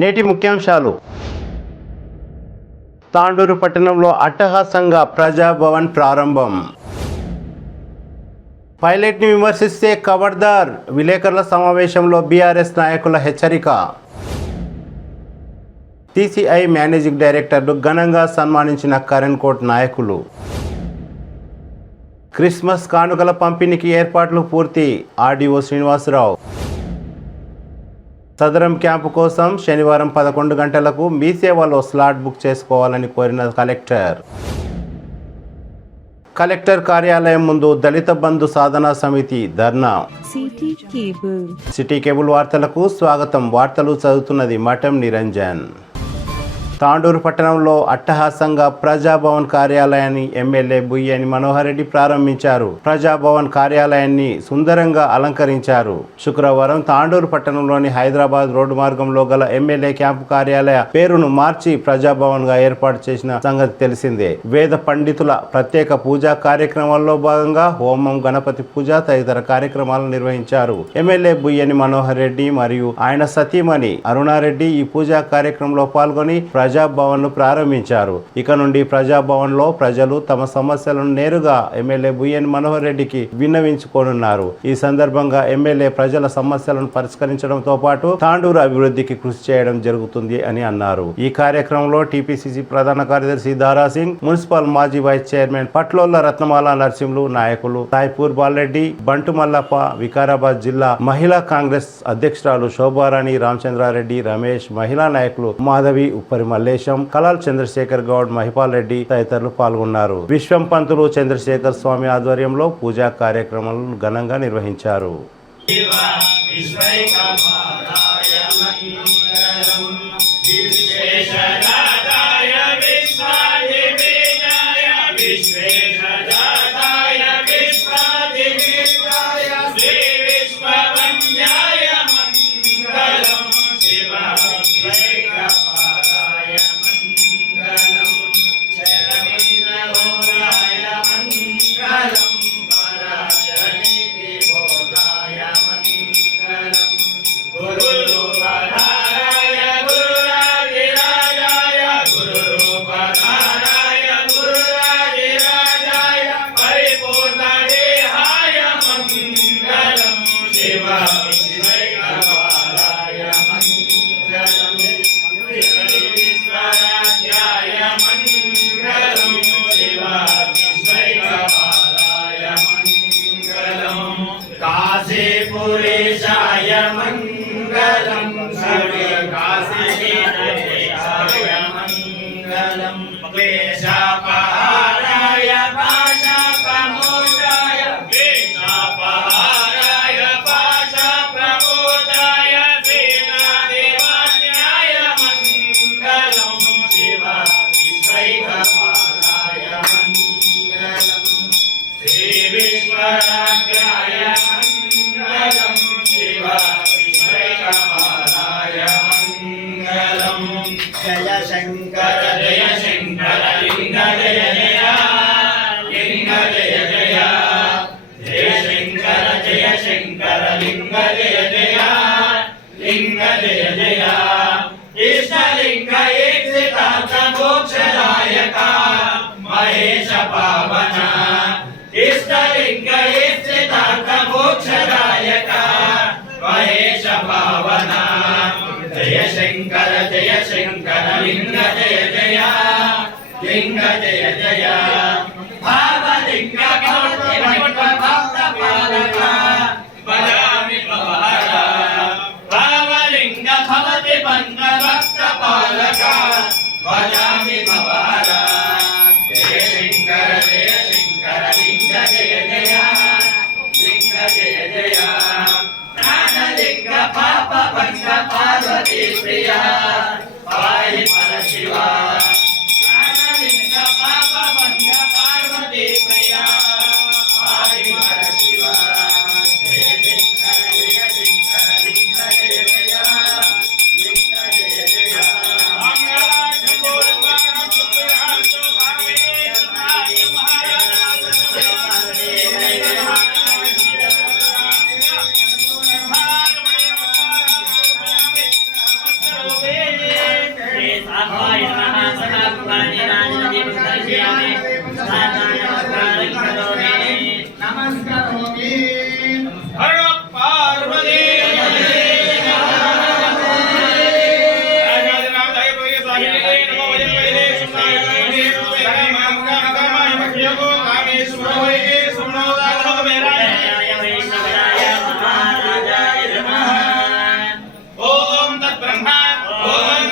నేటి ముఖ్యాంశాలు. తాండూరు పట్టణంలో అట్టహాసంగా ప్రజాభవన్ ప్రారంభం. పైలట్ని విమర్శిస్తే ఖబర్దార్, విలేకరుల సమావేశంలో బీఆర్ఎస్ నాయకుల హెచ్చరిక. టీసీఐ మేనేజింగ్ డైరెక్టర్లు ఘనంగా సన్మానించిన కరెన్కోట్ నాయకులు. క్రిస్మస్ కానుకల పంపిణీకి ఏర్పాట్లు పూర్తి, ఆర్డీఓ శ్రీనివాసరావు. సదరం క్యాంపు కోసం శనివారం 11 గంటలకు మీ సేవలో స్లాట్ బుక్ చేసుకోవాలని కోరిన కలెక్టర్ కార్యాలయం ముందు దళిత బంధు సాధనా సమితి ధర్నా. సిటీ కేబుల్ వార్తలకు స్వాగతం. వార్తలు చదువుతున్నది మఠం నిరంజన్. తాండూరు పట్టణంలో అట్టహాసంగా ప్రజాభవన్ కార్యాలయాన్ని ఎమ్మెల్యే బుయ్యని మనోహర్ రెడ్డి ప్రారంభించారు. ప్రజాభవన్ కార్యాలయాన్ని సుందరంగా అలంకరించారు. శుక్రవారం తాండూరు పట్టణంలోని హైదరాబాద్ రోడ్డు మార్గంలో గల ఎమ్మెల్యే క్యాంపు కార్యాలయ పేరును మార్చి ప్రజాభవన్ గా ఏర్పాటు చేసిన సంగతి తెలిసిందే. వేద పండితుల ప్రత్యేక పూజా కార్యక్రమాల్లో భాగంగా హోమం, గణపతి పూజ తదితర కార్యక్రమాలను నిర్వహించారు. ఎమ్మెల్యే బుయ్యని మనోహర్ రెడ్డి మరియు ఆయన సతీమణి అరుణారెడ్డి ఈ పూజా కార్యక్రమంలో పాల్గొని ప్రజాభవన్ ను ప్రారంభించారు. ఇక నుండి ప్రజాభవన్ లో ప్రజలు తమ సమస్యలను నేరుగా ఎమ్మెల్యే బుయ్యని మనోహర్ రెడ్డికి విన్నవించుకోనున్నారు. ఈ సందర్భంగా ఎమ్మెల్యే ప్రజల సమస్యలను పరిష్కరించడంతో పాటు తాండూరు అభివృద్ధికి కృషి చేయడం జరుగుతుంది అని అన్నారు. ఈ కార్యక్రమంలో టీపీసీసీ ప్రధాన కార్యదర్శి దారాసింగ్, మున్సిపల్ మాజీ వైస్ చైర్మన్ పట్లోళ్ల రత్నమాల నరసింహులు, నాయకులు సాయిపూర్ బాలరెడ్డి, బంటు మల్లప్ప, వికారాబాద్ జిల్లా మహిళా కాంగ్రెస్ అధ్యక్షురాలు శోభారాణి, రామచంద్రారెడ్డి, రమేష్, మహిళా నాయకులు మాధవి, ఉప్పరి మల్లేశం, కలాల్ చంద్రశేఖర్ గౌడ్, మహిపాల్ రెడ్డి తదితరులు పాల్గొన్నారు. విశ్వం పంతులు చంద్రశేఖర్ స్వామి ఆధ్వర్యంలో పూజా కార్యక్రమాలను ఘనంగా నిర్వహించారు.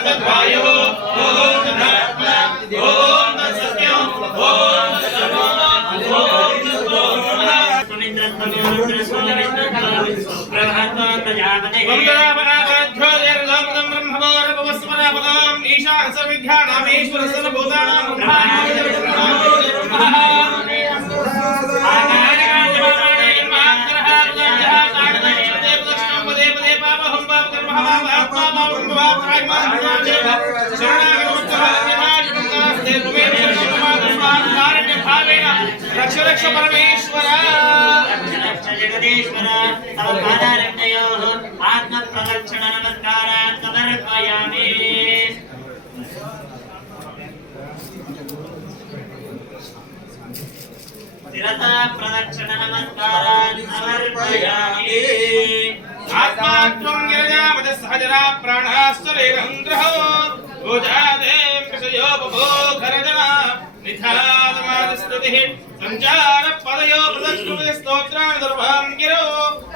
तद्वायुः ओम तदात्मा ओम तत्सत्यम् ओम तत्सर्वम् ओम रक्ष रक्ष परमेश्वर जगदीश्वर तव पादारण्योः आत्म प्रदक्षिण नमस्कारान् समर्पयामि शिरसा प्रदक्षिण नमस्कारान् समर्पयामि आत्मा त्वं गिरजावत सहजरा प्राणः शरीरहङ्ग्रहो भुजादेव कृशयोपभोगरजना निधानमादस्तुतिः संचार पदयो प्रदक्षिणे स्तोत्राणि दुर्भां गिरो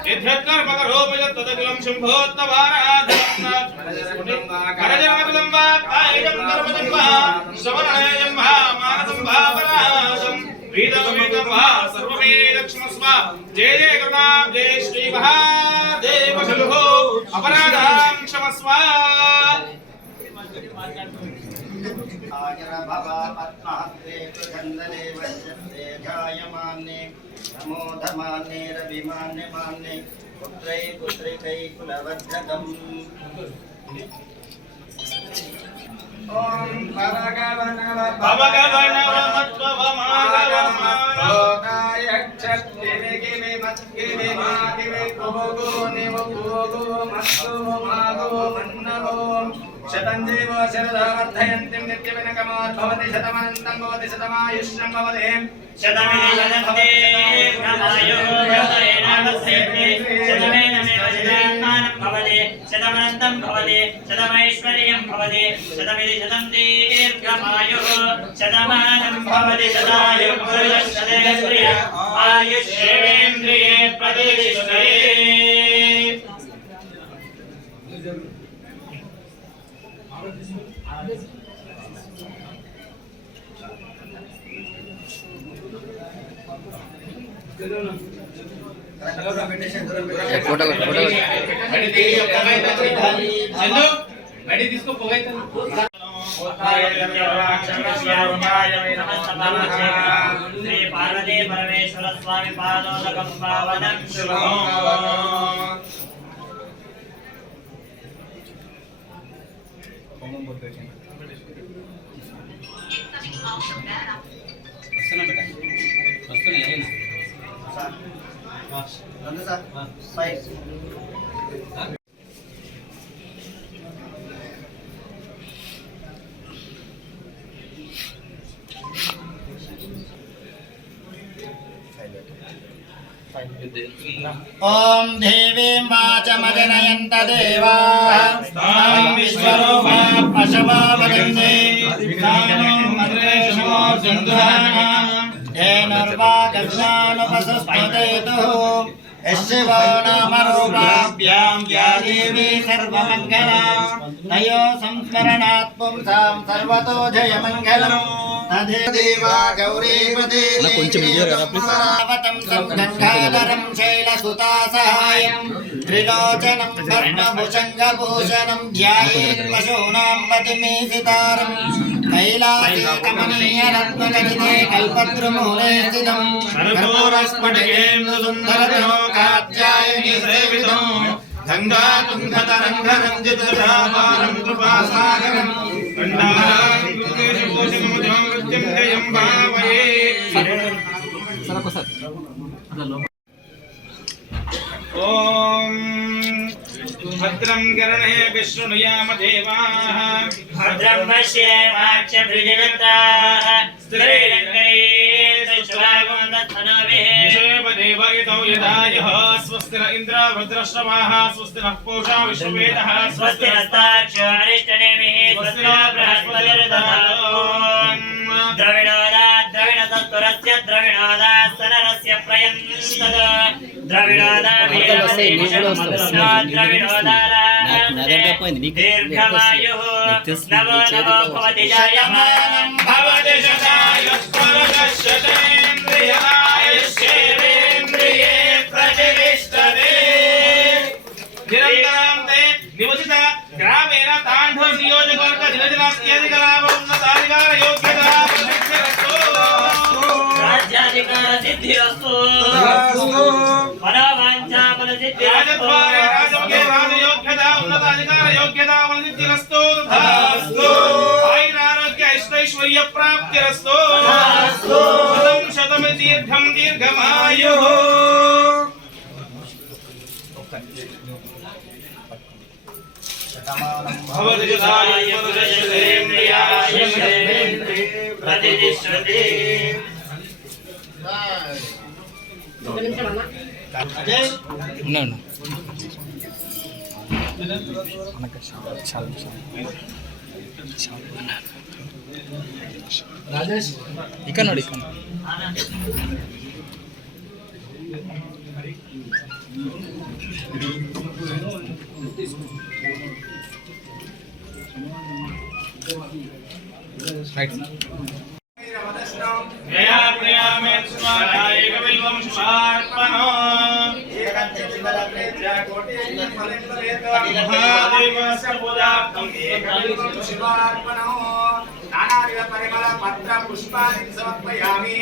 यद्यत्कर्मकरोपयत्तदखिलं शम्भोत्तवाराधनं करजनमकुलं वा कायजं कर्मजं वा श्रवणेयं वा मानसं वा पराजं वेदमेकं वा सर्वमेदक्षमस्व जय जय करुणां जय श्री महादेव शलुः अपराधां क्षमस्व आजरभवा पद्महस्ते प्रचन्दने वज्रस्ते जायमाने नमोधमाने रविमान्य मान्ये पुत्रै पुत्रिकै कुलवज्रकम् ॐ भवगवनवमत्ववमागवमाय क्षत्रिविगिमि मत्किमि मागिमि कुभुगो निवुगो मत्तु मागो मन्नवो शतञ्जीव शरदावर्धयन्तीं नित्यविनकमात् भवति शतमनन्तं भवति शतमायुष्यं भवति शतमनन्तं भवति शतमैश्वर्यं भवति शतमिति शतं दीर्घमायुः शतमानं भवति शतायुर्भुजश्चतेन्द्रिय आयुष्येन्द्रिये प्रतिष्ठते फोटो తీసుకో పోగైతే శ్రీ పార్వతీ పరమేశ్వర స్వామి పాదోదకం పావనం శుభం ॐ देवीं वाचमजनयन्त देवाः तां विश्वरूपा पशवा वदन्ति धेनुर्वागस्नानुपसस्पतेतुः यशिवो नामरूपाभ्यां या देवी सर्वमङ्गला तयो संस्मरणात् पुंसां सर्वतो जयमङ्गलम् तदेवा गौरीपदे गंगाधरं शैलसुतासहायं त्रिलोचनं वर्णभुजङ्गभूषणं ध्यायेत् पशूनां पतिमेसितारं कैलासे कमनीयरत्नखचिते कल्पद्रुमूले स्थितं कर्पूरस्फटिकेन्दुसुन्दरतनोकात्यायनी सेवितं गङ्गातुङ्गतरङ्गरञ्जितशापालं कृपासागरं ओम भद्रं कर्णे विष्णुयाम देवाः भद्रं पश्येमाक्षभिर्यजत्राः स्त्रीरङ्गैर्दशवागुन्दधनभिः देवयतौ स्वस्ति न इन्द्र भद्रश्रवाः स्वस्ति नः पूषा विश्ववेदः स्वस्ति नस्तार्क्ष्यो अरिष्टनेमिः स्वस्ति नो बृहस्पतिर्दधातु द्रविणोदाद्रविणतत्त्वरस्य द्रविणोदास्तनरस्य प्रयन्तद द्रविणोदाभिरवसेनिषं द्रविणोदारा దీర్ఘమాయుః నమో నమో భవతి జాయమానం భవతి శతాయుష్కరదశతేంద్రియాయుష్యేంద్రియే ప్రతిష్టతే నిరంతరం తే నివసిత గ్రామేణ తాండవ నియోజకవర్గ దినదినాత్యధిక లాభ ఉన్నతాధికార యోగ్యత రాజ్యాధికార సిద్ధిరస్తు మనోవాంఛా ఫలసిద్ధిరస్తు రాజయోగ్య రాజయోగ్యత ఉన్నతాధికార యోగ్యత ఫలసిద్ధిరస్తు తథాస్తు ఆయురారోగ్య ఐశ్వర్య ప్రాప్తిరస్తు తథాస్తు శతం దీర్ఘం దీర్ఘమాయుః భవతి జతాయుష్యేంద్రియాయుష్యేంద్రియే ప్రతిష్టతే రాజేష్ ఇక్కడ నోడి రైట్ జయా ప్రియామే స్వాహాయ కవిల్వం శుభార్పణో మహాదేవస్య పూజార్థం ఏకవిల్వం శివార్పణో నానావిధ పరిమళ పత్ర పుష్పాన్ని సమర్పయామి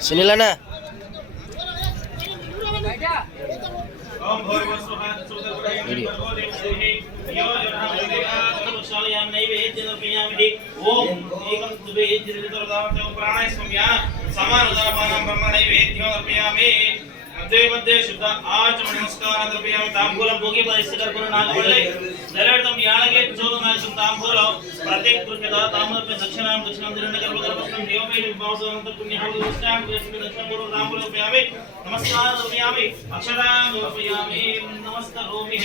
సునీలనా ఓం భూర్భువస్సుః సుతర్పణేన నైవేద్యమర్పయామి ఓం ఏకం సువేద్యరితరదావతం ప్రాణాయామ సమానదాపానం బ్రహ్మ నైవేద్యమర్పయామి మధ్య మధ్య శుద్ధ ఆచమన నమస్కారం ద్రవ్యామి తాంబూలం భోగి పరిస్థితులు నాగవల్లే దరడం యాళగే చోదనాశం తాంబూలం ప్రత్యేకృత్యత తామర్ప దక్షిణాం దక్షిణం దిరండ గర్భగర్భస్థం దేవమే విభావసంత పుణ్యహోది దక్షిణాం దక్షిణపూర్వ తాంబూలం ఉపయామి నమస్కారం ద్రవ్యామి అక్షరాం ఉపయామి నమస్కరోమి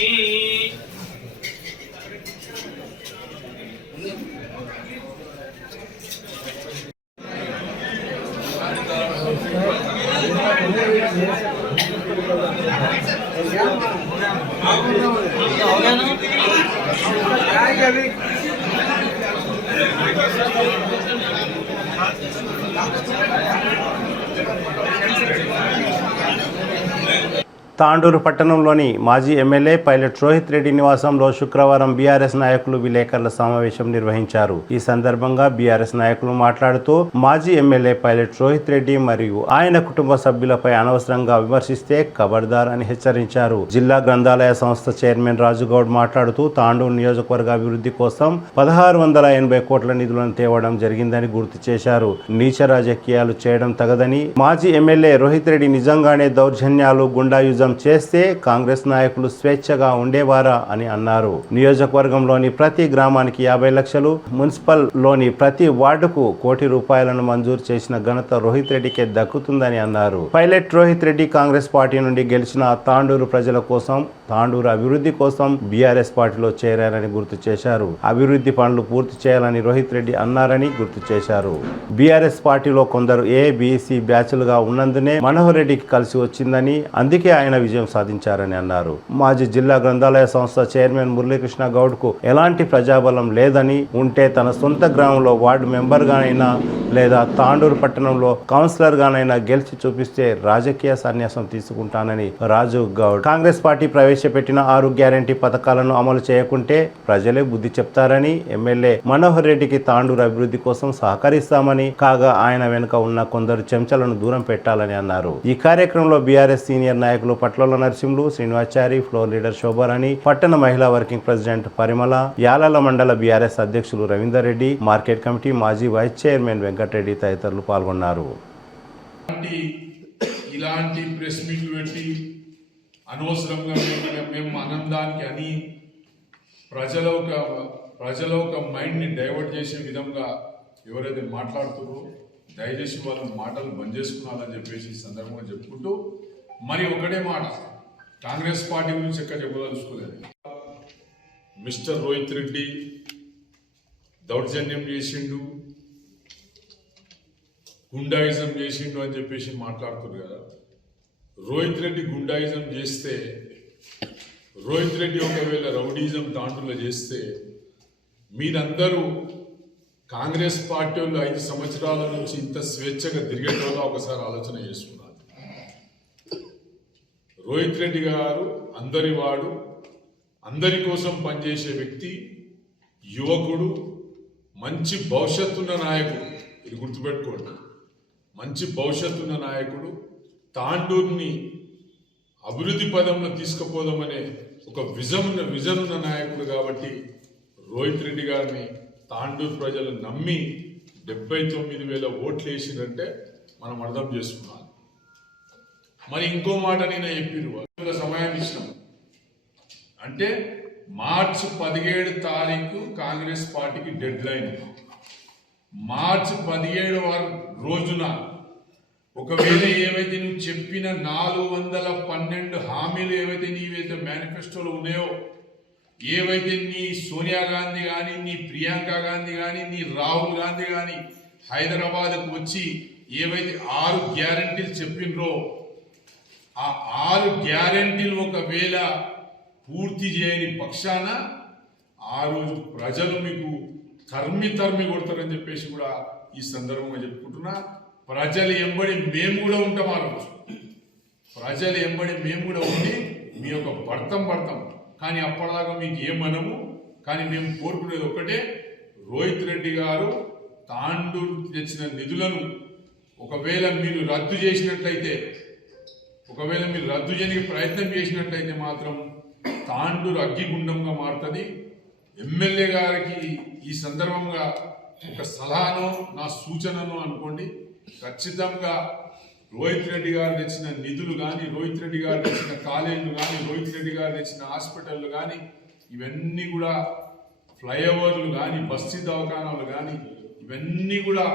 తాండూరు పట్టణంలోని మాజీ ఎమ్మెల్యే పైలట్ రోహిత్ రెడ్డి నివాసంలో శుక్రవారం బీఆర్ఎస్ నాయకులు విలేకరుల సమావేశం నిర్వహించారు. ఈ సందర్భంగా బీఆర్ఎస్ నాయకులు మాట్లాడుతూ మాజీ ఎమ్మెల్యే పైలట్ రోహిత్ రెడ్డి మరియు ఆయన కుటుంబ సభ్యులపై అనవసరంగా విమర్శిస్తే ఖబర్దార్ అని హెచ్చరించారు. జిల్లా గ్రంథాలయ సంస్థ చైర్మన్ రాజుగౌడ్ మాట్లాడుతూ తాండూరు నియోజకవర్గ అభివృద్ధి కోసం 1680 కోట్ల నిధులను తేవడం జరిగిందని గుర్తు చేశారు. నీచ రాజకీయాలు చేయడం తగదని, మాజీ ఎమ్మెల్యే రోహిత్ రెడ్డి నిజంగానే దౌర్జన్యాలు గుండాయుజం చేస్తే కాంగ్రెస్ నాయకులు స్వేచ్ఛగా ఉండేవారా అని అన్నారు. నియోజకవర్గంలోని ప్రతి గ్రామానికి 50 లక్షలు, మున్సిపల్ లోని ప్రతి వార్డుకు 1 కోటి రూపాయలను మంజూరు చేసిన ఘనత రోహిత్ రెడ్డికే దక్కుతుందని అన్నారు. పైలట్ రోహిత్ రెడ్డి కాంగ్రెస్ పార్టీ నుండి గెలిచిన తాండూరు ప్రజల కోసం, తాండూరు అభివృద్ధి కోసం బీఆర్ఎస్ పార్టీలో చేరారని గుర్తు చేశారు. అభివృద్ధి పనులు పూర్తి చేయాలని రోహిత్ రెడ్డి అన్నారని గుర్తు చేశారు. బీఆర్ఎస్ పార్టీలో కొందరు ఏబీసీ బ్యాచ్లుగా ఉన్నందునే మనోహర్ రెడ్డికి కలిసి వచ్చిందని, అందుకే ఆయన విజయం సాధించారని అన్నారు. మాజీ జిల్లా గ్రంథాలయ సంస్థ చైర్మన్ మురళీకృష్ణ గౌడ్ కు ఎలాంటి ప్రజాబలం లేదని, ఉంటే తన సొంత గ్రామంలో వార్డు మెంబర్ గానైనా లేదా తాండూరు పట్టణంలో కౌన్సిలర్ గానైనా గెలిచి చూపిస్తే రాజకీయ సన్యాసం తీసుకుంటానని రాజు గౌడ్, కాంగ్రెస్ పార్టీ ప్రవేశపెట్టిన 6 గ్యారెంటీ పథకాలను అమలు చేయకుంటే ప్రజలే బుద్ధి చెప్తారని, ఎమ్మెల్యే మనోహర్ రెడ్డికి తాండూరు అభివృద్ధి కోసం సహకరిస్తామని, కాగా ఆయన వెనుక ఉన్న కొందరు చెంచలను దూరం పెట్టాలని అన్నారు. ఈ కార్యక్రమంలో బీఆర్ఎస్ సీనియర్ నాయకులు పట్లోల నరసింహులు, శ్రీనివాచారి, ఫ్లోర్ లీడర్ శోభారాణి, పట్టణ మహిళా వర్కింగ్ ప్రెసిడెంట్ పరిమళ, యాలాల మండల బీఆర్ఎస్ అధ్యక్షులు రవీందర్ రెడ్డి, మార్కెట్ కమిటీ మాజీ వైస్ చైర్మన్ వెంకటరెడ్డి తదితరులు పాల్గొన్నారు. ఇలాంటి ప్రెస్ మీట్లు పెట్టి అనవసరంగా మేము ఆనందానికి అని ప్రజల ఒక మైండ్ని డైవర్ట్ చేసే విధంగా ఎవరైతే మాట్లాడుతారో దయచేసి వాళ్ళ మాటలు బంద్ చేసుకున్నారని చెప్పేసి ఈ సందర్భంగా చెప్పుకుంటూ, మరి ఒకటే మాట కాంగ్రెస్ పార్టీ గురించి ఎక్కడ చెప్పదలుచుకోలేదు. మిస్టర్ రోహిత్ రెడ్డి దౌర్జన్యం చేసిండు, గుండాయిజం చేసిండు అని చెప్పేసి మాట్లాడుతున్నారు కదా. రోహిత్ రెడ్డి గుండాయిజం చేస్తే, రోహిత్ రెడ్డి ఒకవేళ రౌడీజం తాండూరులో చేస్తే, మీరందరూ కాంగ్రెస్ పార్టీ వాళ్ళు 5 సంవత్సరాల నుంచి ఇంత స్వేచ్ఛగా తిరిగేటోళ్ళో ఒకసారి ఆలోచన చేసుకున్నారు. రోహిత్ రెడ్డి గారు అందరి వాడు, అందరి కోసం పనిచేసే వ్యక్తి, యువకుడు, మంచి భవిష్యత్తున్న నాయకుడు. ఇది గుర్తుపెట్టుకోండి, మంచి భవిష్యత్తున్న నాయకుడు, తాండూరుని అభివృద్ధి పదంలో తీసుకుపోదామనే ఒక విజన్ ఉన్న నాయకుడు. కాబట్టి రోహిత్ రెడ్డి గారిని తాండూరు ప్రజలు నమ్మి 79,000 ఓట్లు వేసిరంటే మనం అర్థం చేసుకున్నాం. మరి ఇంకో మాట నేను చెప్పిన సమయం ఇచ్చినాం అంటే మార్చి 17 తారీఖు కాంగ్రెస్ పార్టీకి డెడ్ లైన్. మార్చి 17వ రోజున ఒకవేళ ఏవైతే నువ్వు చెప్పిన 412 హామీలు ఏవైతే నీవైతే మేనిఫెస్టోలో ఉన్నాయో, ఏవైతే నీ సోనియా గాంధీ కానీ, నీ ప్రియాంక గాంధీ కానీ, నీ రాహుల్ గాంధీ కానీ హైదరాబాద్కు వచ్చి ఏవైతే 6 గ్యారెంటీలు చెప్పినరో, ఆ 6 గ్యారెంటీలు ఒకవేళ పూర్తి చేయని పక్షాన ఆ రోజు ప్రజలు మీకు తరిమి కొడతారని చెప్పేసి కూడా ఈ సందర్భంగా చెప్పుకుంటున్నా. ప్రజలు ఎంబడి మేము కూడా ఉంటాం. ఆ రోజు ప్రజలు ఎంబడి మేము కూడా ఉండి మీ యొక్క పడతాం. కానీ అప్పటిదాకా మీకు ఏమనము. కానీ మేము కోరుకునేది ఒకటే, రోహిత్ రెడ్డి గారు తాండూరు తెచ్చిన నిధులను ఒకవేళ మీరు రద్దు చేసినట్లయితే, ఒకవేళ మీరు రద్దు చేయడానికి ప్రయత్నం చేసినట్లయితే మాత్రం తాండూరు అగ్గిగుండంగా మారుతుంది. ఎమ్మెల్యే గారికి ఈ సందర్భంగా ఒక సలహాను, నా సూచనను అనుకోండి. ఖచ్చితంగా రోహిత్ రెడ్డి గారు తెచ్చిన నిధులు కానీ, రోహిత్ రెడ్డి గారు తెచ్చిన కాలేజీలు కానీ, రోహిత్ రెడ్డి గారు తెచ్చిన హాస్పిటళ్ళు కానీ, ఇవన్నీ కూడా ఫ్లైఓవర్లు కానీ, బస్తీ దవాఖానాలు కానీ, ఇవన్నీ కూడా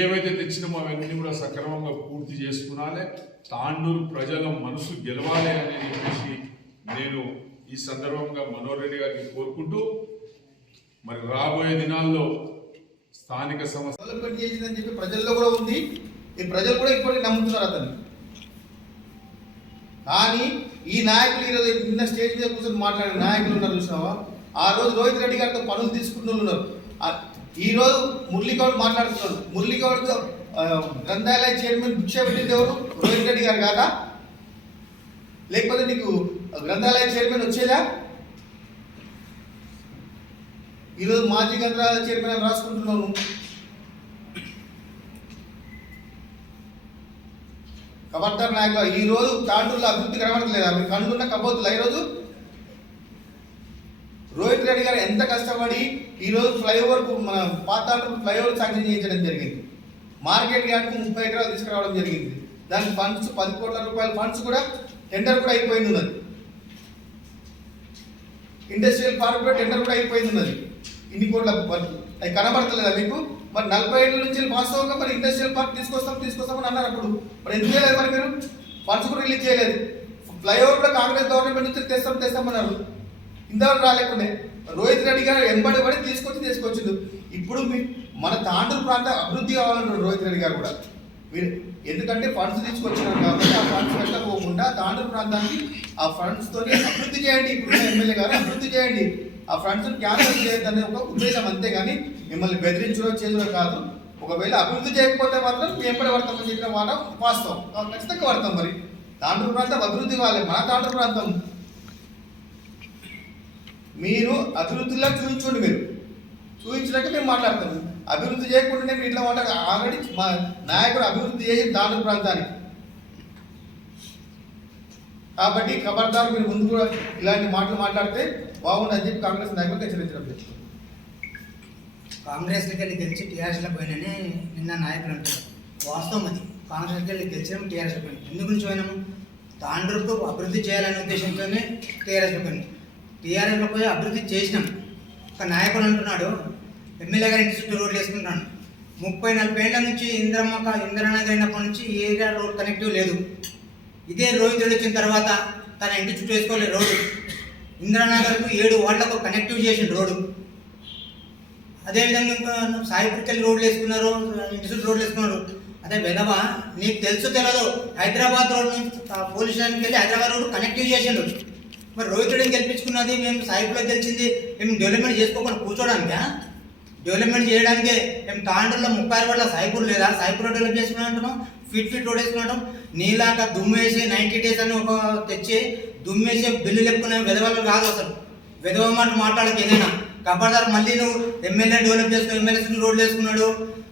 ఏవైతే తెచ్చినామో అవన్నీ కూడా సక్రమంగా పూర్తి చేసుకునాలి. తాండూరు ప్రజల మనసు గెలవాలి అని చెప్పేసి నేను ఈ సందర్భంగా మనోహర్ రెడ్డి గారికి కోరుకుంటూ, మరి రాబోయే దినాల్లో స్థానిక డెవలప్మెంట్ చేసిందని చెప్పి ప్రజల్లో కూడా ఉంది. ఈ ప్రజలు కూడా ఇప్పటికీ నమ్ముతున్నారు అతన్ని. కానీ ఈ నాయకులు ఈరోజు నిన్న స్టేజ్ మీద కూర్చొని మాట్లాడిన నాయకులు ఉన్నారు చూసినావా, ఆ రోజు రోహిత్ రెడ్డి గారితో పనులు తీసుకుంటూ ఉన్నారు. ఈరోజు మురళీగౌడ్ మాట్లాడుతున్నాడు. మురళీగౌడ్ గ్రంథాలయ చైర్మన్ భిక్ష పెట్టింది ఎవరు? రోహిత్ రెడ్డి గారు కాక. లేకపోతే నీకు గ్రంథాలయ చైర్మన్ వచ్చేదా? ఈరోజు మాజీ గ్రంథాలయ చైర్మన్ అని రాసుకుంటున్నాను. ఖబర్దార్ నాయకులు, ఈ రోజు తాండూరులో అభివృద్ధి కనబడట్లేదా? మీరు కనుగొన్న కబోతులా? ఈరోజు రోహిత్ రెడ్డి గారు ఎంత కష్టపడి ఈరోజు ఫ్లైఓవర్కు మన పాతాండ్రు ఫ్లైఓవర్ శాంక్షన్ చేయించడం జరిగింది. మార్కెట్ యార్డ్కు 30 ఎకరాలు తీసుకురావడం జరిగింది. దానికి ఫండ్స్ 10 కోట్ల రూపాయల ఫండ్స్ కూడా టెండర్ కూడా అయిపోయింది ఉన్నది. ఇండస్ట్రియల్ పార్క్ కూడా టెండర్ కూడా అయిపోయింది ఉన్నది. ఇన్ని కోట్ల వర్క్ అది కనబడతలేదా మీకు? మరి 40 ఏళ్ళ నుంచి వాస్తవంగా మరి ఇండస్ట్రియల్ పార్క్ తీసుకొస్తామని అన్నారు. అప్పుడు మరి ఎందుకు చేయలేదు? మరి మీరు ఫండ్స్ కూడా రిలీజ్ చేయలేదు. ఫ్లైఓవర్ కూడా కాంగ్రెస్ గవర్నమెంట్ నుంచి తెస్తామన్నారు. ఇంతవరకు రాలేకుండే రోహిత్ రెడ్డి గారు ఎంబడి తీసుకొచ్చిండు. ఇప్పుడు మన తాండూరు ప్రాంతం అభివృద్ధి కావాలంటారు రోహిత్ రెడ్డి గారు కూడా. మీరు ఎందుకంటే ఫండ్స్ తీసుకొచ్చినారు కాబట్టి ఆ ఫండ్స్ వెళ్ళకపోకుండా తాండూరు ప్రాంతానికి ఆ ఫండ్స్ తోటి అభివృద్ధి చేయండి. ఇప్పుడు ఎమ్మెల్యే గారు అభివృద్ధి చేయండి, ఆ ఫండ్స్ క్యాన్సల్ చేయొద్దనే ఒక ఉద్దేశం, అంతేగాని మిమ్మల్ని బెదిరించడం చేయడం కాదు. ఒకవేళ అభివృద్ధి చేయకపోతే మాత్రం ఎంబడి పడతామని చెప్పిన మాట వాస్తవం, ఖచ్చితంగా పడతాం. మరి తాండూరు ప్రాంతం అభివృద్ధి కావాలి. మన తాండూరు ప్రాంతం మీరు అభివృద్ధిలా చూపించండి. మీరు చూపించినాక మేము మాట్లాడతాము. అభివృద్ధి చేయకుండానే మీరు ఇట్లా మాట్లాడారు. ఆల్రెడీ మా నాయకుడు అభివృద్ధి చేసి తాండూరు ప్రాంతానికి. కాబట్టి ఖబర్దార్, మీరు ముందు కూడా ఇలాంటి మాటలు మాట్లాడితే బాగుండని చెప్పి కాంగ్రెస్ నాయకులకు హెచ్చరించడం లేదు. కాంగ్రెస్కి వెళ్ళి గెలిచి టీఆర్ఎస్లో పోయినని నిన్న నాయకులు అంటారు. వాస్తవం అది. కాంగ్రెస్కి వెళ్ళి గెలిచాము, టీఆర్ఎస్లో పోయినాం. ఎందుకు నుంచి పోయినాము? తాండూరుకు అభివృద్ధి చేయాలనే ఉద్దేశంతోనే టీఆర్ఎస్లో పోయినాం. టీఆర్ఎస్లో పోయి అభివృద్ధి చేసినాం. ఒక నాయకుడు అంటున్నాడు, ఎమ్మెల్యే గారి ఇంటి చుట్టూ రోడ్లు వేసుకుంటున్నాను. 30-40 ఏళ్ల నుంచి ఇందిరానగర్ అయినప్పటి నుంచి ఈ ఏరియా రోడ్ కనెక్టివ్ లేదు. ఇదే రోహిత్ రెడ్డి వచ్చిన తర్వాత తన ఇంటి చుట్టూ వేసుకోలేదు రోడ్డు. ఇందిరానగర్కు 7 వార్డులకు కనెక్టివ్ చేసిన రోడ్డు. అదేవిధంగా ఇంకా సాయిపురికెళ్ళి రోడ్లు వేసుకున్నారు, ఇంటి చుట్టూ రోడ్లు వేసుకున్నారు. అదే విధవా నీకు తెలియదు, హైదరాబాద్ రోడ్ నుంచి పోలీస్ స్టేషన్కి వెళ్ళి హైదరాబాద్ రోడ్డు కనెక్టివ్ చేసిండు. మరి రోహిత్ రెడ్డిని గెలిపించుకున్నది మేము సాయిపులో గెలిచింది మేము డెవలప్మెంట్ చేసుకోకుండా కూర్చోడానికా? డెవలప్మెంట్ చేయడానికే మేము తాండూరులో 36 వార్డుల సాయిపూర్ లేదా? సాయిపూర్ డెవలప్ చేసుకుని అంటున్నాం, ఫిట్ రోడ్ వేసుకున్నాం. నీలాగా దుమ్మేసి 90 days అని ఒక తెచ్చి దుమ్మేసి బిల్లు చెప్పుకునే విధవలు కాదు. అసలు విధవ మాట మాట్లాడక ఏదైనా కబర్దార్. మళ్ళీ నువ్వు ఎమ్మెల్యే డెవలప్ చేసుకున్నావు, ఎమ్మెల్యే రోడ్లు వేసుకున్నాడు,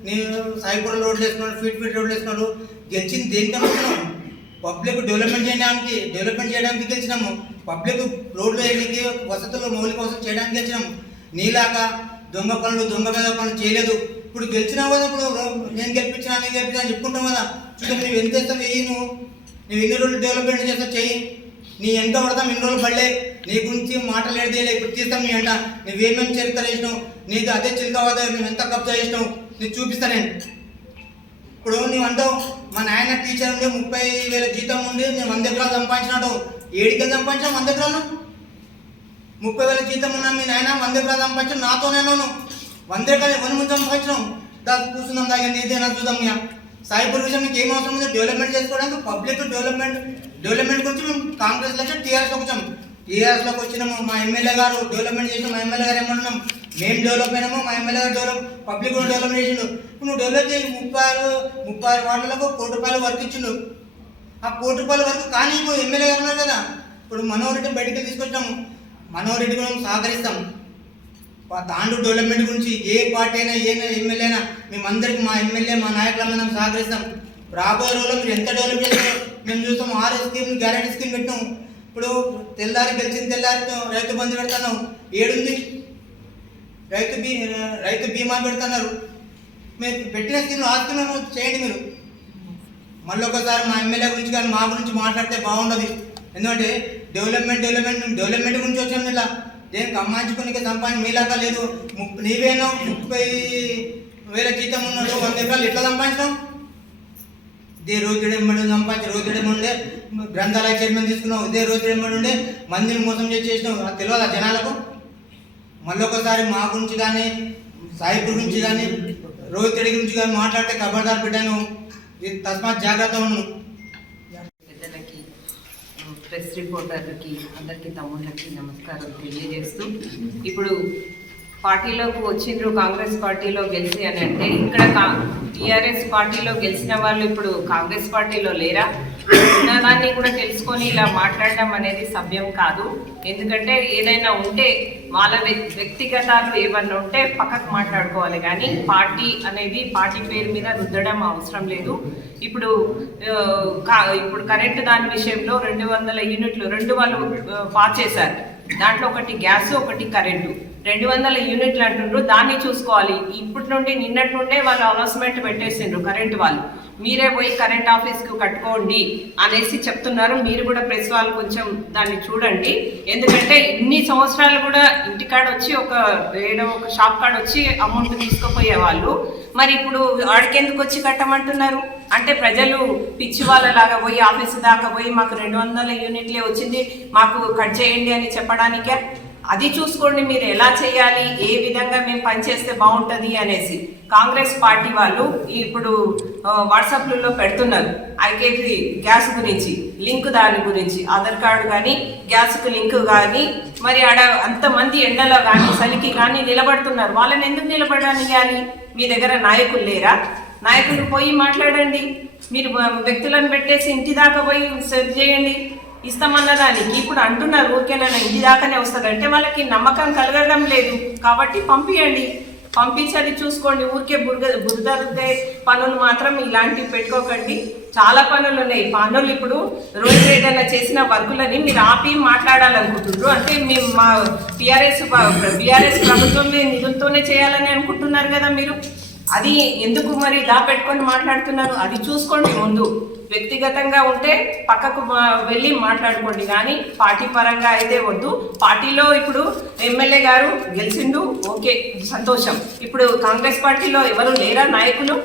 నేను సాయిపూర్ రోడ్లు వేసుకున్నాడు, ఫిట్ రోడ్లు వేసుకున్నాడు. గెలిచింది దేనికి అనుకున్నావు? పబ్లిక్ డెవలప్మెంట్ చేయడానికి గెలిచినాము. పబ్లిక్ రోడ్లు వేయడానికి, వసతులు మౌలిక వసతులు చేయడానికి గెలిచినాము. నీలాగా దొంగ పనులు చేయలేదు. ఇప్పుడు గెలిచినావు కదా, ఇప్పుడు నేను గెలిపించినా అని చెప్పుకుంటావు కదా. చూడ నువ్వు ఎంత చేస్తావు వెయ్యి, నువ్వు ఎన్ని రోజులు డెవలప్మెంట్ చేస్తావు చెయ్యి. నీ ఎంత పడతాం ఇన్ని రోజులు పడలే, నీ గురించి మాటలు ఏడదేలే. ఇప్పుడు తీస్తాం నీ అంట. నువ్వేమేమి చరిత్ర చేసినావు, నీకు అదే చిలుక వద్ద నువ్వు ఎంత కబ్జా చేసినావు నీకు చూపిస్తాను నేను. ఇప్పుడు నువ్వు అంటావు మా నాయన టీచర్ ఉండే 30,000 జీతం ఉండి నేను 100 ఎకరాలు సంపాదించినాడు. 7 ఎకరాలు సంపాదించాను 100 ఎకరాలు. 30,000 జీతం ఉన్నా మీ నాయన 100 ఎకరాలు సంపాదించాను. నాతోనే 100 ఎకరాలు ఎవరి ముందు సంపాదించినావు? దాన్ని కూర్చుందాం, దాని ఏదైనా చూద్దాం. సాయిపూర్ విషయం మీకు ఏం అవసరం ఉంది? డెవలప్మెంట్ చేసుకోవడానికి పబ్లిక్ డెవలప్మెంట్ గురించి మేము కాంగ్రెస్లో వచ్చి టీఆర్ఎస్లోకి వచ్చాము. టీఆర్ఎస్లోకి వచ్చినాము. మా ఎమ్మెల్యే గారు డెవలప్మెంట్ చేసినాం. మా ఎమ్మెల్యే గారు ఏమన్నాం, మేము డెవలప్ అయినాము, మా ఎమ్మెల్యే గారు పబ్లిక్ కూడా డెవలప్మెంట్ చేసిండు. ఇప్పుడు నువ్వు డెవలప్ చేసి 36 వార్డులకు 1 కోటి రూపాయలు వర్క్ ఇచ్చిండు. ఆ 1 కోటి రూపాయల వర్క్ కానీ ఎమ్మెల్యే గారు ఉన్నారు కదా. ఇప్పుడు మనోహర్ రెడ్డిని బయటికి తీసుకొచ్చాము. మనోహర్ రెడ్డి కూడా సహకరిస్తాం. తాండూరు డెవలప్మెంట్ గురించి ఏ పార్టీ అయినా ఏ ఎమ్మెల్యే అయినా మేమందరికీ మా ఎమ్మెల్యే మా నాయకులందరం సహకరిస్తాం. రాబోయే రోజుల్లో మీరు ఎంత డెవలప్ చేస్తారో మేము చూస్తాం. 6 స్కీమ్ గ్యారెంటీ స్కీమ్ పెట్టినాం. ఇప్పుడు గెలిచిన తెల్లారి రైతు బంధు పెడుతున్నాం. ఏడుంది? రైతు బీమా పెడుతున్నారు. మీరు పెట్టిన స్కీమ్లు ఆ స్కీమ్లు చేయండి. మీరు మళ్ళీ ఒకసారి మా ఎమ్మెల్యే గురించి కానీ మా గురించి మాట్లాడితే బాగుండదు. ఎందుకంటే డెవలప్మెంట్ గురించి వచ్చాము. ఇలా దేనికి అమ్మాయించుకుని సంపాదించి మీలాగా లేదు. నీవేనో 30,000 జీతం ఉన్నాడు, 100 ఎకరాలు ఎట్లా సంపాదించాం? ఇదే రోజు ఉండే గ్రంథాలయ చైర్మన్ తీసుకున్నావు. ఇదే రోజు ఉండే మందిని మోసం చేసినావు. అది తెలియదా జనాలకు? మళ్ళీ ఒకసారి మా గురించి కానీ సాయిపూర్ గురించి కానీ రోహిత్ రెడ్డి గురించి కానీ మాట్లాడితే ఖబర్దార్ పెట్టాను. తస్మాత్ జాగ్రత్త ఉన్నాను. పెద్దలకి, ప్రెస్ రిపోర్టర్లకి, అందరికీ తమ్ముళ్ళకి నమస్కారం తెలియజేస్తూ, ఇప్పుడు పార్టీలోకి వచ్చిండ్రు, కాంగ్రెస్ పార్టీలో గెలిచి అని అంటే ఇక్కడ టీఆర్ఎస్ పార్టీలో గెలిచిన వాళ్ళు ఇప్పుడు కాంగ్రెస్ పార్టీలో లేరా? ఉన్నదాన్ని కూడా తెలుసుకొని ఇలా మాట్లాడడం అనేది సభ్యం కాదు. ఎందుకంటే ఏదైనా ఉంటే వాళ్ళ వ్యక్తిగతాలు ఏమన్నా ఉంటే పక్కకు మాట్లాడుకోవాలి, కానీ పార్టీ అనేది పార్టీ పేరు మీద రుద్దడం అవసరం లేదు. ఇప్పుడు కరెంటు దాని విషయంలో 200 యూనిట్లు 2 వాళ్ళు పాస్ చేశారు. దాంట్లో ఒకటి గ్యాస్, ఒకటి కరెంటు. 200 యూనిట్లు అంటుండ్రు, దాన్ని చూసుకోవాలి. ఇప్పటి నుండి నిన్నటి నుండే వాళ్ళు అనౌన్స్మెంట్ పెట్టేసిండ్రు కరెంటు వాళ్ళు. మీరే పోయి కరెంట్ ఆఫీస్కు కట్టుకోండి అనేసి చెప్తున్నారు. మీరు కూడా ప్రెస్ వాళ్ళు కొంచెం దాన్ని చూడండి. ఎందుకంటే ఇన్ని సంవత్సరాలు కూడా ఇంటికాడ వచ్చి ఒక షాప్ కాడ వచ్చి అమౌంట్ తీసుకుపోయే వాళ్ళు మరి ఇప్పుడు ఆడికెందుకు వచ్చి కట్టమంటున్నారు? అంటే ప్రజలు పిచ్చి వాళ్ళలాగా పోయి ఆఫీసు దాకా పోయి మాకు 200 యూనిట్లే వచ్చింది, మాకు కట్ చేయండి అని చెప్పడానికే. అది చూసుకోండి మీరు ఎలా చేయాలి, ఏ విధంగా మేము పనిచేస్తే బాగుంటుంది అనేసి. కాంగ్రెస్ పార్టీ వాళ్ళు ఇప్పుడు వాట్సాప్లలో పెడుతున్నారు ఐకేపీ గ్యాస్ గురించి లింక్, దాని గురించి ఆధార్ కార్డు కానీ గ్యాస్కు లింక్ కానీ. మరి ఆడ అంతమంది ఎండలో కానీ చలికి కానీ నిలబడుతున్నారు. వాళ్ళని ఎందుకు నిలబడనియాలి? మీ దగ్గర నాయకులు లేరా? నాయకులు పోయి మాట్లాడండి. మీరు వ్యక్తులను పెట్టేసి ఇంటి దాకా పోయి సెర్చ్ చేయండి ఇస్తామన్న దానికి. ఇప్పుడు అంటున్నారు ఊరికేనా ఇంటి దాకానే వస్తుందంటే వాళ్ళకి నమ్మకం కలగడం లేదు. కాబట్టి పంపించి అది చూసుకోండి. ఊరికే బురద రుద్దే పనులు మాత్రం ఇలాంటివి పెట్టుకోకండి. చాలా పనులు ఉన్నాయి. పనులు ఇప్పుడు రోడ్ రేటర్ల చేసిన వర్కులని మీరు ఆపి మాట్లాడాలనుకుంటున్నారు. అంటే మేము మా బీఆర్ఎస్ ప్రభుత్వం నిధులతోనే చేయాలని అనుకుంటున్నారు కదా మీరు. అది ఎందుకు మరి పెట్టుకొని మాట్లాడుతున్నారు? అది చూసుకోండి. ముందు వ్యక్తిగతంగా ఉంటే పక్కకు వెళ్ళి మాట్లాడుకోండి, కానీ పార్టీ పరంగా అయితే వద్దు. పార్టీలో ఇప్పుడు ఎమ్మెల్యే గారు గెలిచిండు, ఓకే సంతోషం. ఇప్పుడు కాంగ్రెస్ పార్టీలో ఎవరు లేరా నాయకులు?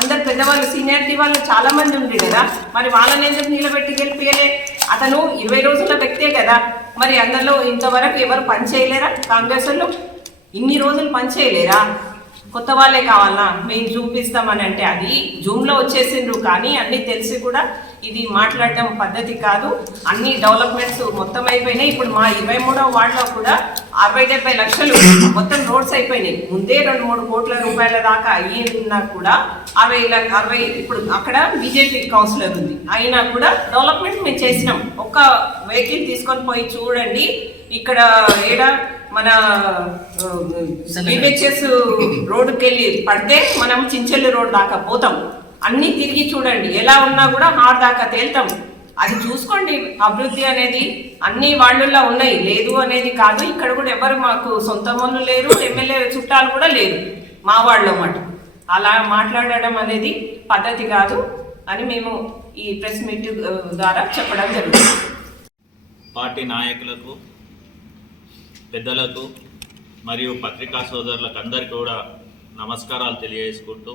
అందరు పెద్దవాళ్ళు సీనియారిటీ వాళ్ళు చాలా మంది ఉండే కదా, మరి వాళ్ళని ఎందుకు నిలబెట్టి గెలిపియలే? అతను 20 రోజుల వ్యక్తే కదా. మరి అందులో ఇంతవరకు ఎవరు పని చేయలేరా? కాంగ్రెస్ వాళ్ళు ఇన్ని రోజులు పని చేయలేరా? కొత్త వాళ్ళే కావాలా మేము చూపిస్తామని అంటే అది జూమ్లో వచ్చేసిండ్రు. కానీ అన్నీ తెలిసి కూడా ఇది మాట్లాడటం పద్ధతి కాదు. అన్ని డెవలప్మెంట్స్ మొత్తం అయిపోయినాయి. ఇప్పుడు మా 23వ వార్డులో కూడా 60-70 లక్షలు మొత్తం రోడ్స్ అయిపోయినాయి. ముందే 2-3 కోట్ల రూపాయల దాకా అయినా కూడా 60 ఇప్పుడు అక్కడ బీజేపీ కౌన్సిలర్ ఉంది, అయినా కూడా డెవలప్మెంట్ మేము చేసినాం. ఒక్క వెహికల్ తీసుకొని పోయి చూడండి. ఇక్కడ మన బీబీహెచ్ఎస్ రోడ్డుకి వెళ్ళి పడితే మనం చించెల్లి రోడ్ దాకా పోతాం. అన్నీ తిరిగి చూడండి. ఎలా ఉన్నా కూడా హార్ దాకా తేల్తాం. అది చూసుకోండి. అభివృద్ధి అనేది అన్ని వాళ్ళల్లో ఉన్నాయి, లేదు అనేది కాదు. ఇక్కడ కూడా ఎవరు మాకు సొంత వాళ్ళు లేరు, ఎమ్మెల్యే చుట్టాలు కూడా లేరు మా వాళ్ళలో మాట. అలా మాట్లాడడం అనేది పద్ధతి కాదు అని మేము ఈ ప్రెస్ మీట్ ద్వారా చెప్పడం జరుగుతుంది. పార్టీ నాయకులకు, పెద్దలకు మరియు పత్రికా సోదరులకు అందరికీ కూడా నమస్కారాలు తెలియజేసుకుంటూ,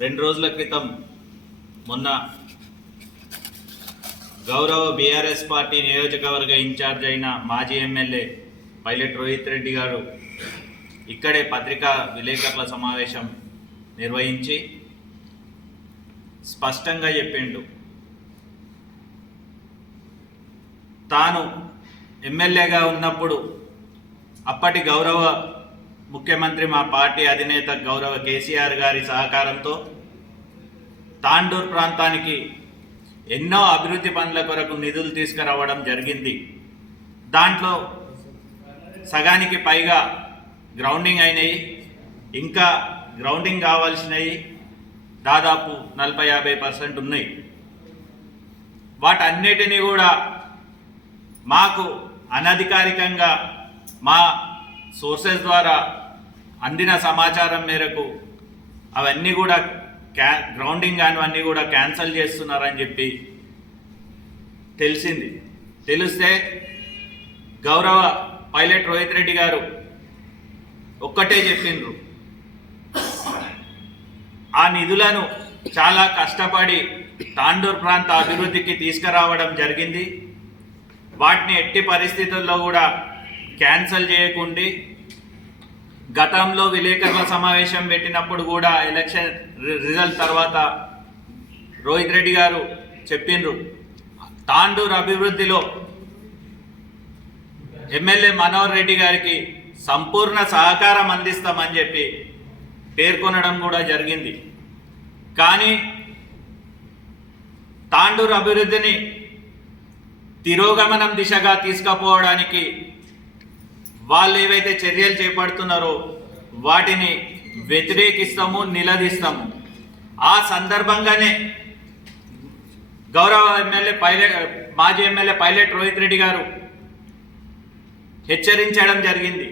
2 రోజుల క్రితం మొన్న గౌరవ బీఆర్ఎస్ పార్టీ నియోజకవర్గ ఇన్ఛార్జ్ అయిన మాజీ ఎమ్మెల్యే పైలట్ రోహిత్ రెడ్డి గారు ఇక్కడే పత్రికా విలేకరుల సమావేశం నిర్వహించి స్పష్టంగా చెప్పిండు, తాను ఎమ్మెల్యేగా ఉన్నప్పుడు అప్పటి గౌరవ ముఖ్యమంత్రి మా పార్టీ అధినేత గౌరవ కేసీఆర్ గారి సహకారంతో తాండూర్ ప్రాంతానికి ఎన్నో అభివృద్ధి పనుల కొరకు నిధులు తీసుకురావడం జరిగింది. దాంట్లో సగానికి పైగా గ్రౌండింగ్ అయినాయి, ఇంకా గ్రౌండింగ్ కావాల్సినవి దాదాపు 40-50% ఉన్నాయి. వాటన్నిటినీ కూడా మాకు అనధికారికంగా మా సోర్సెస్ ద్వారా అందిన సమాచారం మేరకు అవన్నీ కూడా గ్రౌండింగ్ కానివన్నీ కూడా క్యాన్సిల్ చేస్తున్నారని చెప్పి తెలిస్తే గౌరవ పైలట్ రోహిత్ రెడ్డి గారు ఒక్కటే చెప్పిండ్రు, ఆ నిధులను చాలా కష్టపడి తాండూర్ ప్రాంత అభివృద్ధికి తీసుకురావడం జరిగింది. వాటిని ఎట్టి పరిస్థితుల్లో కూడా క్యాన్సిల్ చేయకుండా గతంలో విలేకరుల సమావేశం పెట్టినప్పుడు కూడా ఎలక్షన్ రిజల్ట్ తర్వాత రోహిత్ రెడ్డి గారు చెప్పిండ్రు, తాండూర్ అభివృద్ధిలో ఎమ్మెల్యే మనోహర్ రెడ్డి గారికి సంపూర్ణ సహకారం అందిస్తామని చెప్పి పేర్కొనడం కూడా జరిగింది. కానీ తాండూరు అభివృద్ధిని తిరోగమనం దిశగా తీసుకుపోవడానికి వాళ్ళు ఏవైతే చర్యలు చేపడుతున్నారో వాటిని వ్యతిరేకిస్తాము, నిలదీస్తాము. ఆ సందర్భంగానే గౌరవ మాజీ ఎమ్మెల్యే పైలట్ రోహిత్ రెడ్డి గారు హెచ్చరించడం జరిగింది.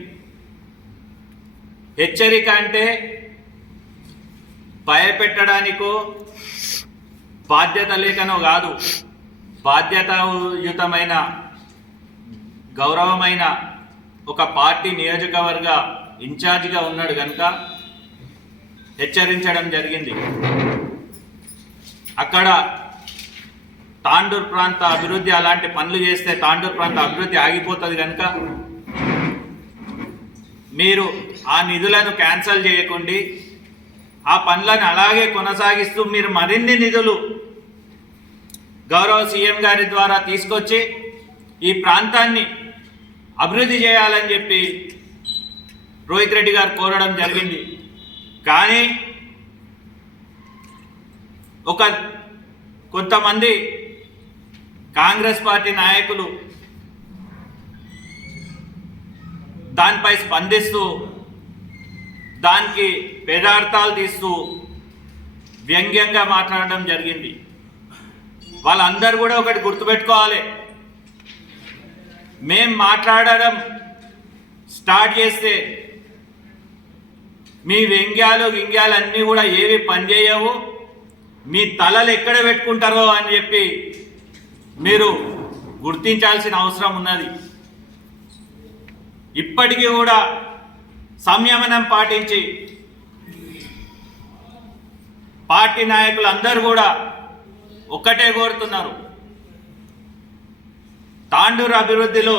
హెచ్చరిక అంటే భయపెట్టడానికో బాధ్యత లేకనో కాదు, బాధ్యతాయుతమైన గౌరవమైన ఒక పార్టీ నియోజకవర్గ ఇన్ఛార్జిగా ఉన్నాడు కనుక హెచ్చరించడం జరిగింది. అక్కడ తాండూరు ప్రాంత అభివృద్ధి అలాంటి పనులు చేస్తే తాండూరు ప్రాంత అభివృద్ధి ఆగిపోతుంది కనుక మీరు ఆ నిధులను క్యాన్సల్ చేయకండి, ఆ పనులను అలాగే కొనసాగిస్తూ మీరు మరిన్ని నిధులు గౌరవ సీఎం గారి ద్వారా తీసుకొచ్చి ఈ ప్రాంతాన్ని అభివృద్ధి చేయాలని చెప్పి రోహిత్ రెడ్డి గారు కోరడం జరిగింది. కానీ కొంతమంది కాంగ్రెస్ పార్టీ నాయకులు దానిపై స్పందిస్తూ దానికి పేదార్థాలు తీస్తూ వ్యంగ్యంగా మాట్లాడడం జరిగింది. వాళ్ళందరూ కూడా ఒకటి గుర్తుపెట్టుకోవాలి, మేం మాట్లాడడం స్టార్ట్ చేస్తే మీ వ్యంగ్యాలు అన్నీ కూడా ఏవి పనిచేయవు, మీ తలలు ఎక్కడ పెట్టుకుంటారో అని చెప్పి మీరు గుర్తించాల్సిన అవసరం ఉన్నది. ఇప్పటికీ కూడా సంయమనం పాటించి పార్టీ నాయకులు అందరూ కూడా ఒక్కటే కోరుతున్నారు, తాండూరు అభివృద్ధిలో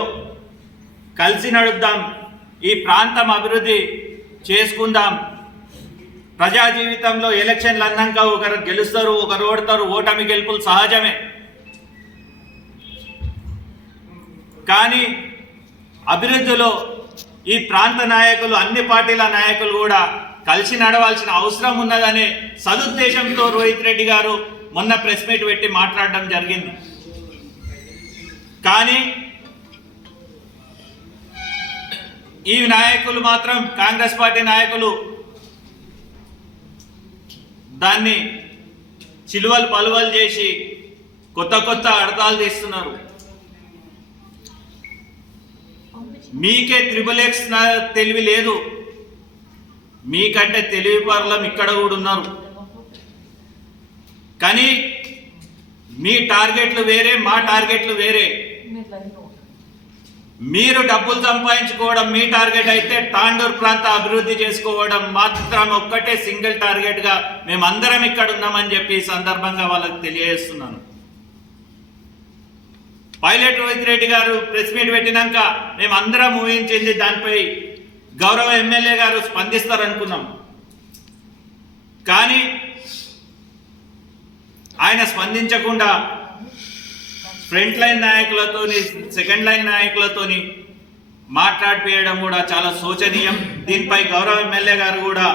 కలిసి నడుద్దాం, ఈ ప్రాంతం అభివృద్ధి చేసుకుందాం. ప్రజా జీవితంలో ఎలక్షన్లు అన్నాక ఒకరు గెలుస్తారు, ఒకరు ఓడతారు, ఓటమి గెలుపులు సహజమే. కానీ అభివృద్ధిలో ఈ ప్రాంత నాయకులు, అన్ని పార్టీల నాయకులు కూడా కలిసి నడవాల్సిన అవసరం ఉన్నదనే సదుద్దేశంతో రోహిత్ రెడ్డి గారు మొన్న ప్రెస్ మీట్ పెట్టి మాట్లాడడం జరిగింది. కానీ ఈ నాయకులు మాత్రం, కాంగ్రెస్ పార్టీ నాయకులు దాన్ని చిలువలు పలువలు చేసి కొత్త అర్థాలు తీస్తున్నారు. మీకే XXX తెలివి లేదు, మీకంటే తెలివి పరులం ఇక్కడ కూడా ఉన్నారు. కానీ మీ టార్గెట్లు వేరే, మా టార్గెట్లు వేరే. మీరు డబ్బులు సంపాదించుకోవడం మీ టార్గెట్ అయితే, తాండూరు ప్రాంత అభివృద్ధి చేసుకోవడం మాత్రం ఒక్కటే సింగిల్ టార్గెట్ గా మేమందరం ఇక్కడ ఉన్నామని చెప్పి ఈ సందర్భంగా వాళ్ళకి తెలియజేస్తున్నాను. పైలట్ రోహిత్ రెడ్డి గారు ప్రెస్ మీట్ పెట్టినాక మేమందరం ఊహించింది దానిపై గౌరవ ఎమ్మెల్యే గారు స్పందిస్తారనుకున్నాం. కానీ ఆయన స్పందించకుండా ఫ్రంట్ లైన్ నాయకులతోని, సెకండ్ లైన్ నాయకులతోని మాట్లాడిపోయడం కూడా చాలా శోచనీయం. దీనిపై గౌరవ ఎమ్మెల్యే గారు కూడా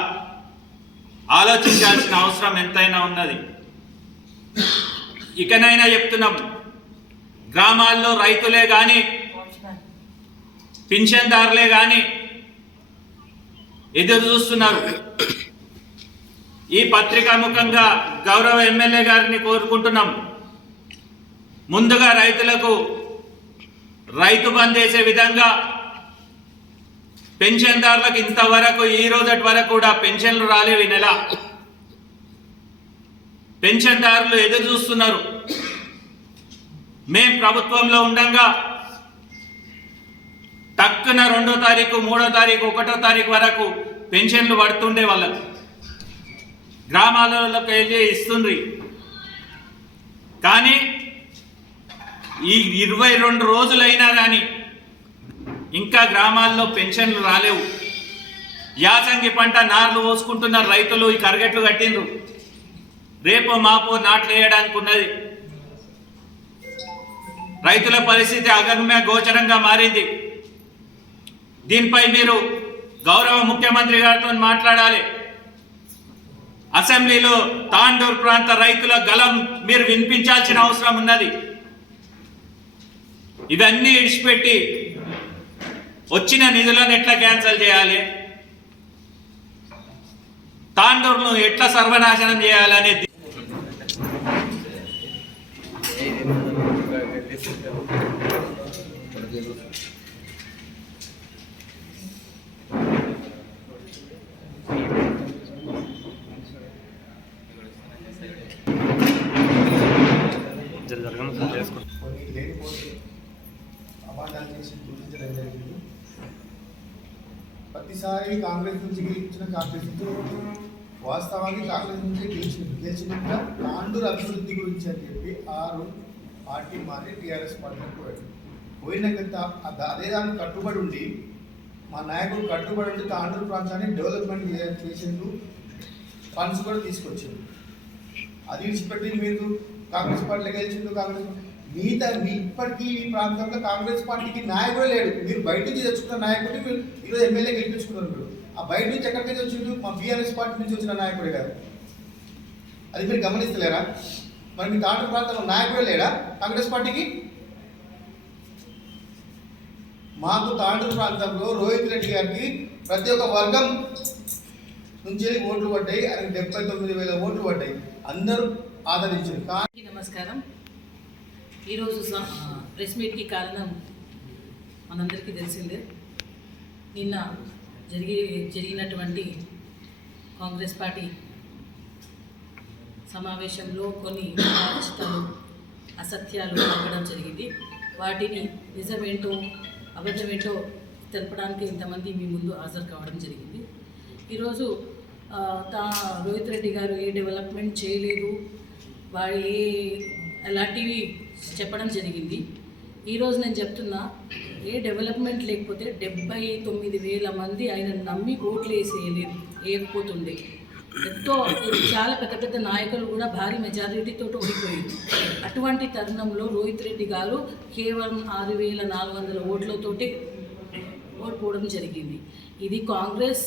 ఆలోచించాల్సిన అవసరం ఎంతైనా ఉన్నది. ఇకనైనా చెప్తున్నాం, గ్రామాల్లో రైతులే కానీ, పింఛన్దారులే కానీ ఎదురు చూస్తున్నారు. ఈ పత్రికా ముఖంగా గౌరవ ఎమ్మెల్యే గారిని కోరుకుంటున్నాం, ముందుగా రైతులకు రైతు బంద్ చేసే విధంగా పెన్షన్దారులకు ఇంతవరకు ఈ రోజటి వరకు కూడా పెన్షన్లు రాలేవు. ఈ నెల పెన్షన్దారులు ఎదురు చూస్తున్నారు. మేం ప్రభుత్వంలో ఉండగా టక్కున 2వ తారీఖు, 3వ తారీఖు, 1వ తారీఖు వరకు పెన్షన్లు పడుతుండే వాళ్ళకు, గ్రామాలలోకి వెళ్ళి ఇస్తుండ్రి. కానీ ఈ 22 రోజులైనా కానీ ఇంకా గ్రామాల్లో పెన్షన్లు రాలేవు. యాసంగి పంట నార్లు పోసుకుంటున్నారు రైతులు, ఈ కరగట్లు కట్టిండ్రు, రేపో మాపో నాట్లు వేయడానికి ఉన్నది. రైతుల పరిస్థితి అగమ్య గోచరంగా మారింది. దీనిపై మీరు గౌరవ ముఖ్యమంత్రి గారితో మాట్లాడాలి. అసెంబ్లీలో తాండూరు ప్రాంత రైతుల గలం మీరు వినిపించాల్సిన అవసరం ఉన్నది. ఇవన్నీ ఇడిచిపెట్టి వచ్చిన నిధులను ఎట్లా క్యాన్సిల్ చేయాలి, తాండూరును ఎట్లా సర్వనాశనం చేయాలనే అవార్డాలు చేసి గుర్తించడం జరిగింది. ప్రతిసారి కాంగ్రెస్ నుంచి గెలిపించిన కాంగ్రెస్ వాస్తవానికి కాంగ్రెస్ నుంచి గెలిచినాక తాండూరు అభివృద్ధి గురించి అని చెప్పి పార్టీ మారి టీఆర్ఎస్ పార్టీకి పోయినాక అదే దానికి కట్టుబడి ఉండి మా నాయకుడు కట్టుబడి ఉండి తాండూరు ప్రాంతాన్ని డెవలప్మెంట్ చేసేందుకు ఫండ్స్ కూడా తీసుకొచ్చింది. అది విడిచిపెట్టి మీరు కాంగ్రెస్ పార్టీలో గెలిచిండు, కాంగ్రెస్ ఇప్పటికీ ఈ ప్రాంతంలో కాంగ్రెస్ పార్టీకి నాయకుడే లేడు. మీరు బయట నుంచి తెచ్చుకున్న నాయకుడిని మీరు ఈరోజు ఎమ్మెల్యే గెలిపించుకున్నారు. మీరు ఆ బయట నుంచి ఎక్కడికి వచ్చిండు? మా బీఆర్ఎస్ పార్టీ నుంచి వచ్చిన నాయకుడే కాదు. అది మీరు గమనిస్తలేరా? మరి మీ తాండూరు ప్రాంతంలో నాయకుడే లేడా కాంగ్రెస్ పార్టీకి? మాకు తాండూరు ప్రాంతంలో రోహిత్ రెడ్డి గారికి ప్రతి ఒక్క వర్గం నుంచి ఓట్లు పడ్డాయి. ఆయనకు 79,000 ఓట్లు పడ్డాయి. అందరూ ఆదరించారు. నమస్కారం. ఈరోజు ప్రెస్ మీట్కి కారణం మనందరికీ తెలిసిందే. నిన్న జరిగినటువంటి కాంగ్రెస్ పార్టీ సమావేశంలో కొన్ని అవాస్తవాలు, అసత్యాలు చెప్పడం జరిగింది. వాటిని నిజమేంటో అబద్ధమేంటో తెలపడానికి ఇంతమంది మీ ముందు హాజరు కావడం జరిగింది. ఈరోజు రోహిత్ రెడ్డి గారు ఏ డెవలప్మెంట్ చేయలేదు, వాడు ఎలాంటివి చెప్పడం జరిగింది. ఈరోజు నేను చెప్తున్నా, ఏ డెవలప్మెంట్ లేకపోతే 79,000 మంది ఆయన నమ్మి ఓట్లు వేయకపోతుండే. చాలా పెద్ద పెద్ద నాయకులు కూడా భారీ మెజారిటీతో ఓడిపోయారు. అటువంటి తరుణంలో రోహిత్ రెడ్డి గారు కేవలం 6,400 ఓట్లతోటి ఓడిపోవడం జరిగింది. ఇది కాంగ్రెస్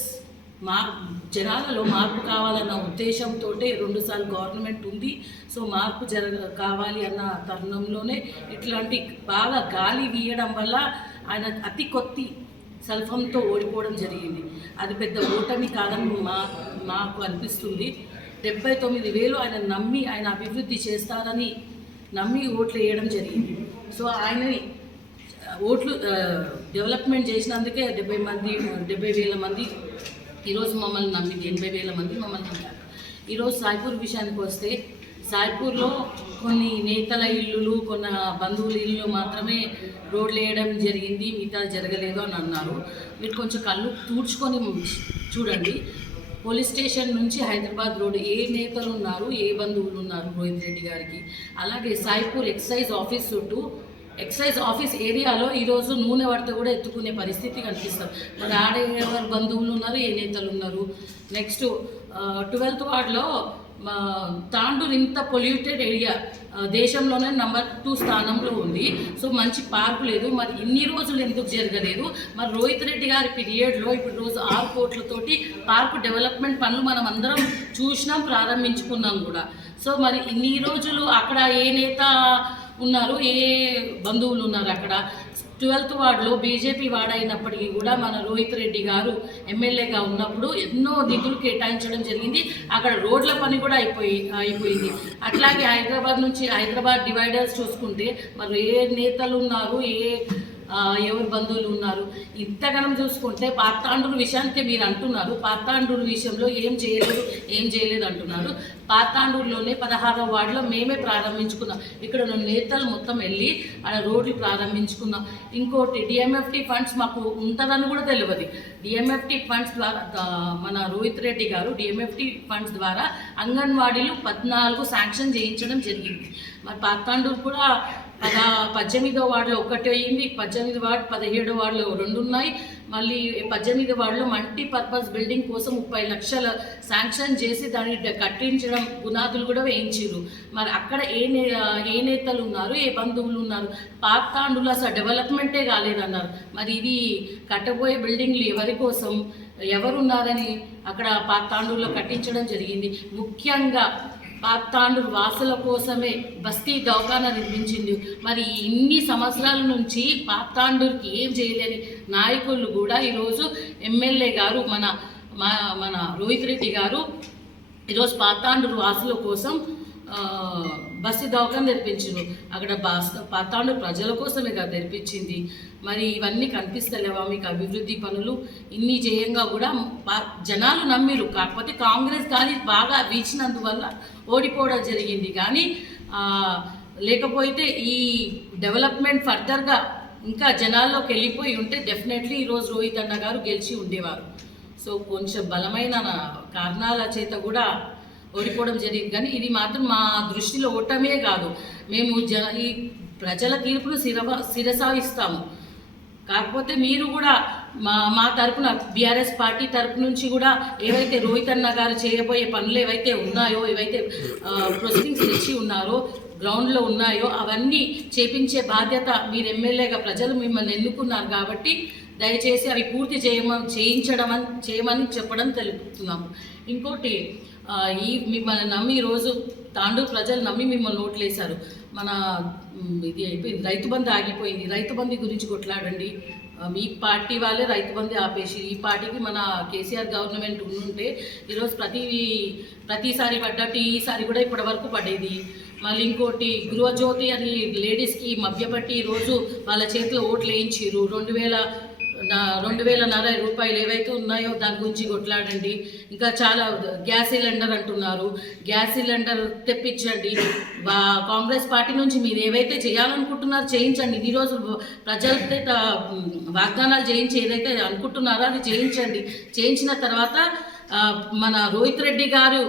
జనాలలో మార్పు కావాలన్న ఉద్దేశంతో 2 సార్లు గవర్నమెంట్ ఉంది. సో మార్పు కావాలి అన్న తరుణంలోనే ఇట్లాంటి బాగా గాలి వీయడం వల్ల ఆయన అతి కొద్ది సల్ఫంతో ఓడిపోవడం జరిగింది. అది పెద్ద ఓటమి కాదని మాకు అనిపిస్తుంది. 79,000 ఆయన నమ్మి ఆయన అభివృద్ధి చేస్తారని నమ్మి ఓట్లు వేయడం జరిగింది. సో ఆయనని ఓట్లు డెవలప్మెంట్ చేసినందుకే 70,000 మంది ఈరోజు మమ్మల్ని నమ్మింది. 80,000 మంది మమ్మల్ని నమ్మారు. ఈరోజు సాయిపూర్ విషయానికి వస్తే, సాయిపూర్లో కొన్ని నేతల ఇల్లులు, కొన్ని బంధువుల ఇల్లు మాత్రమే రోడ్లు వేయడం జరిగింది, మిగతా జరగలేదు అని అన్నారు. మీరు కొంచెం కళ్ళు తూడ్చుకొని చూడండి. పోలీస్ స్టేషన్ నుంచి హైదరాబాద్ రోడ్ ఏ నేతలు ఉన్నారు, ఏ బంధువులు ఉన్నారు రోహిత్ రెడ్డి గారికి. అలాగే సాయిపూర్ ఎక్సైజ్ ఆఫీస్ చుట్టూ, ఎక్సైజ్ ఆఫీస్ ఏరియాలో ఈరోజు నూనె పడితే కూడా ఎత్తుకునే పరిస్థితి కనిపిస్తుంది. మరి ఆడే ఎవరు బంధువులు ఉన్నారు, ఏ నేతలు ఉన్నారు? నెక్స్ట్ 12th వార్డులో తాండూరు ఇంత పొల్యూటెడ్ ఏరియా, దేశంలోనే నెంబర్ 2 స్థానంలో ఉంది. సో మంచి పార్కు లేదు. మరి ఇన్ని రోజులు ఎందుకు జరగలేదు? మరి రోహిత్ రెడ్డి గారి పీరియడ్లో ఇప్పుడు రోజు 6 కోట్లతోటి పార్కు డెవలప్మెంట్ పనులు మనం అందరం చూసినాం, ప్రారంభించుకున్నాం కూడా. సో మరి ఇన్ని రోజులు అక్కడ ఏ నేత ఉన్నారు, ఏ బంధువులు ఉన్నారు? అక్కడ 12th వార్డులో బీజేపీ వాడైనప్పటికీ కూడా మన రోహిత్ రెడ్డి గారు ఎమ్మెల్యేగా ఉన్నప్పుడు ఎన్నో నిధులు కేటాయించడం జరిగింది. అక్కడ రోడ్ల పని కూడా అయిపోయింది. అట్లాగే హైదరాబాద్ డివైడర్స్ చూసుకుంటే మరి ఏ నేతలు ఉన్నారు, ఎవరు బంధువులు ఉన్నారు? ఇంతగానం చూసుకుంటే పాతాండూరు విషయానికి మీరు అంటున్నారు, పాతాండూరు విషయంలో ఏం చేయలేదు అంటున్నారు. పాతాండూరులోనే 16వ వార్డులో మేమే ప్రారంభించుకున్నాం. ఇక్కడ నేతలు మొత్తం వెళ్ళి ఆడ రోడ్లు ప్రారంభించుకున్నాం. ఇంకోటి డిఎంఎఫ్టీ ఫండ్స్ మాకు ఉంటుందని కూడా తెలియదు. డిఎంఎఫ్టీ ఫండ్స్ ద్వారా మన రోహిత్ రెడ్డి గారు డిఎంఎఫ్టీ ఫండ్స్ ద్వారా అంగన్వాడీలు 14 శాంక్షన్ చేయించడం జరిగింది. మరి పాతాండూరు కూడా 18వ వార్డులో 1 అయ్యింది, 18వ వార్డు 17వ వార్డులో 2 ఉన్నాయి. మళ్ళీ 18వ వార్డులో మల్టీపర్పస్ బిల్డింగ్ కోసం 30 లక్షలు శాంక్షన్ చేసి దాన్ని కట్టించడం, పునాదులు కూడా వేయించారు. మరి అక్కడ ఏ నేతలు ఉన్నారు, ఏ బంధువులు ఉన్నారు? పాతాండూరులో అసలు డెవలప్మెంటే కాలేదన్నారు. మరి ఇది కట్టబోయే బిల్డింగ్లు ఎవరి కోసం, ఎవరున్నారని అక్కడ పాతాండూరులో కట్టించడం జరిగింది. ముఖ్యంగా పాతాండూరు వాసుల కోసమే బస్తీ దవాఖానా నిర్మించింది. మరి ఇన్ని సంవత్సరాల నుంచి పాతాండూరుకి ఏం చేయలేని నాయకులు కూడా ఈరోజు ఎమ్మెల్యే గారు మన రోహిత్ రెడ్డి గారు ఈరోజు పాతాండూరు వాసుల కోసం బస్సు దవాఖాన తెరిపించారు. అక్కడ పాతాండూరు ప్రజల కోసమే కదా తెరిపించింది. మరి ఇవన్నీ కనిపిస్తలేవా మీకు అభివృద్ధి పనులు? ఇన్ని చేయంగా కూడా జనాలు నమ్మిరు. కాకపోతే కాంగ్రెస్ కానీ బాగా వీచినందువల్ల ఓడిపోవడం జరిగింది. కానీ లేకపోతే ఈ డెవలప్మెంట్ ఫర్దర్గా ఇంకా జనాల్లోకి వెళ్ళిపోయి ఉంటే డెఫినెట్లీ ఈరోజు రోహిత్ అన్న గారు గెలిచి ఉండేవారు. సో కొంచెం బలమైన కారణాల చేత కూడా ఓడిపోవడం జరిగింది. కానీ ఇది మాత్రం మా దృష్టిలో ఓటమే కాదు, మేము ఈ ప్రజల తీర్పును శిరసాయిస్తాము. కాకపోతే మీరు కూడా మా తరపున బీఆర్ఎస్ పార్టీ తరపు నుంచి కూడా ఏవైతే రోహిత్ అన్న గారు చేయబోయే పనులు ఏవైతే ఉన్నాయో, ఏవైతే ప్రొసీడింగ్స్ ఇచ్చి ఉన్నారో, గ్రౌండ్లో ఉన్నాయో అవన్నీ చేపించే బాధ్యత మీరు ఎమ్మెల్యేగా ప్రజలు మిమ్మల్ని ఎన్నుకున్నారు కాబట్టి దయచేసి అవి పూర్తి చేయమని చెప్పడం తెలుపుతున్నాము. ఇంకోటి, మిమ్మల్ని నమ్మి ఈరోజు తాండూరు ప్రజలు నమ్మి మిమ్మల్ని ఓట్లేశారు. ఇది అయిపోయింది, రైతు బంధు ఆగిపోయింది. రైతు బంధు గురించి కొట్లాడండి. మీ పార్టీ వాళ్ళే రైతు బంధు ఆపేసి ఈ పార్టీకి మన కేసీఆర్ గవర్నమెంట్ ఉంటే ఈరోజు ప్రతిసారి పడ్డట్టు ఈసారి కూడా ఇప్పటి వరకు పడేది. మళ్ళీ ఇంకోటి, గృహజ్యోతి అని లేడీస్కి మభ్యపట్టి ఈరోజు వాళ్ళ చేతిలో ఓట్లు వేయించారు. 2,240 రూపాయలు ఏవైతే ఉన్నాయో దాని గురించి కొట్లాడండి. ఇంకా చాలా గ్యాస్ సిలిండర్ అంటున్నారు, గ్యాస్ సిలిండర్ తెప్పించండి. కాంగ్రెస్ పార్టీ నుంచి మీరు ఏవైతే చేయాలనుకుంటున్నారో చేయించండి. ఈరోజు ప్రజలతో వాగ్దానాలు చేయించి ఏదైతే అనుకుంటున్నారో అది చేయించండి. చేయించిన తర్వాత మన రోహిత్ రెడ్డి గారు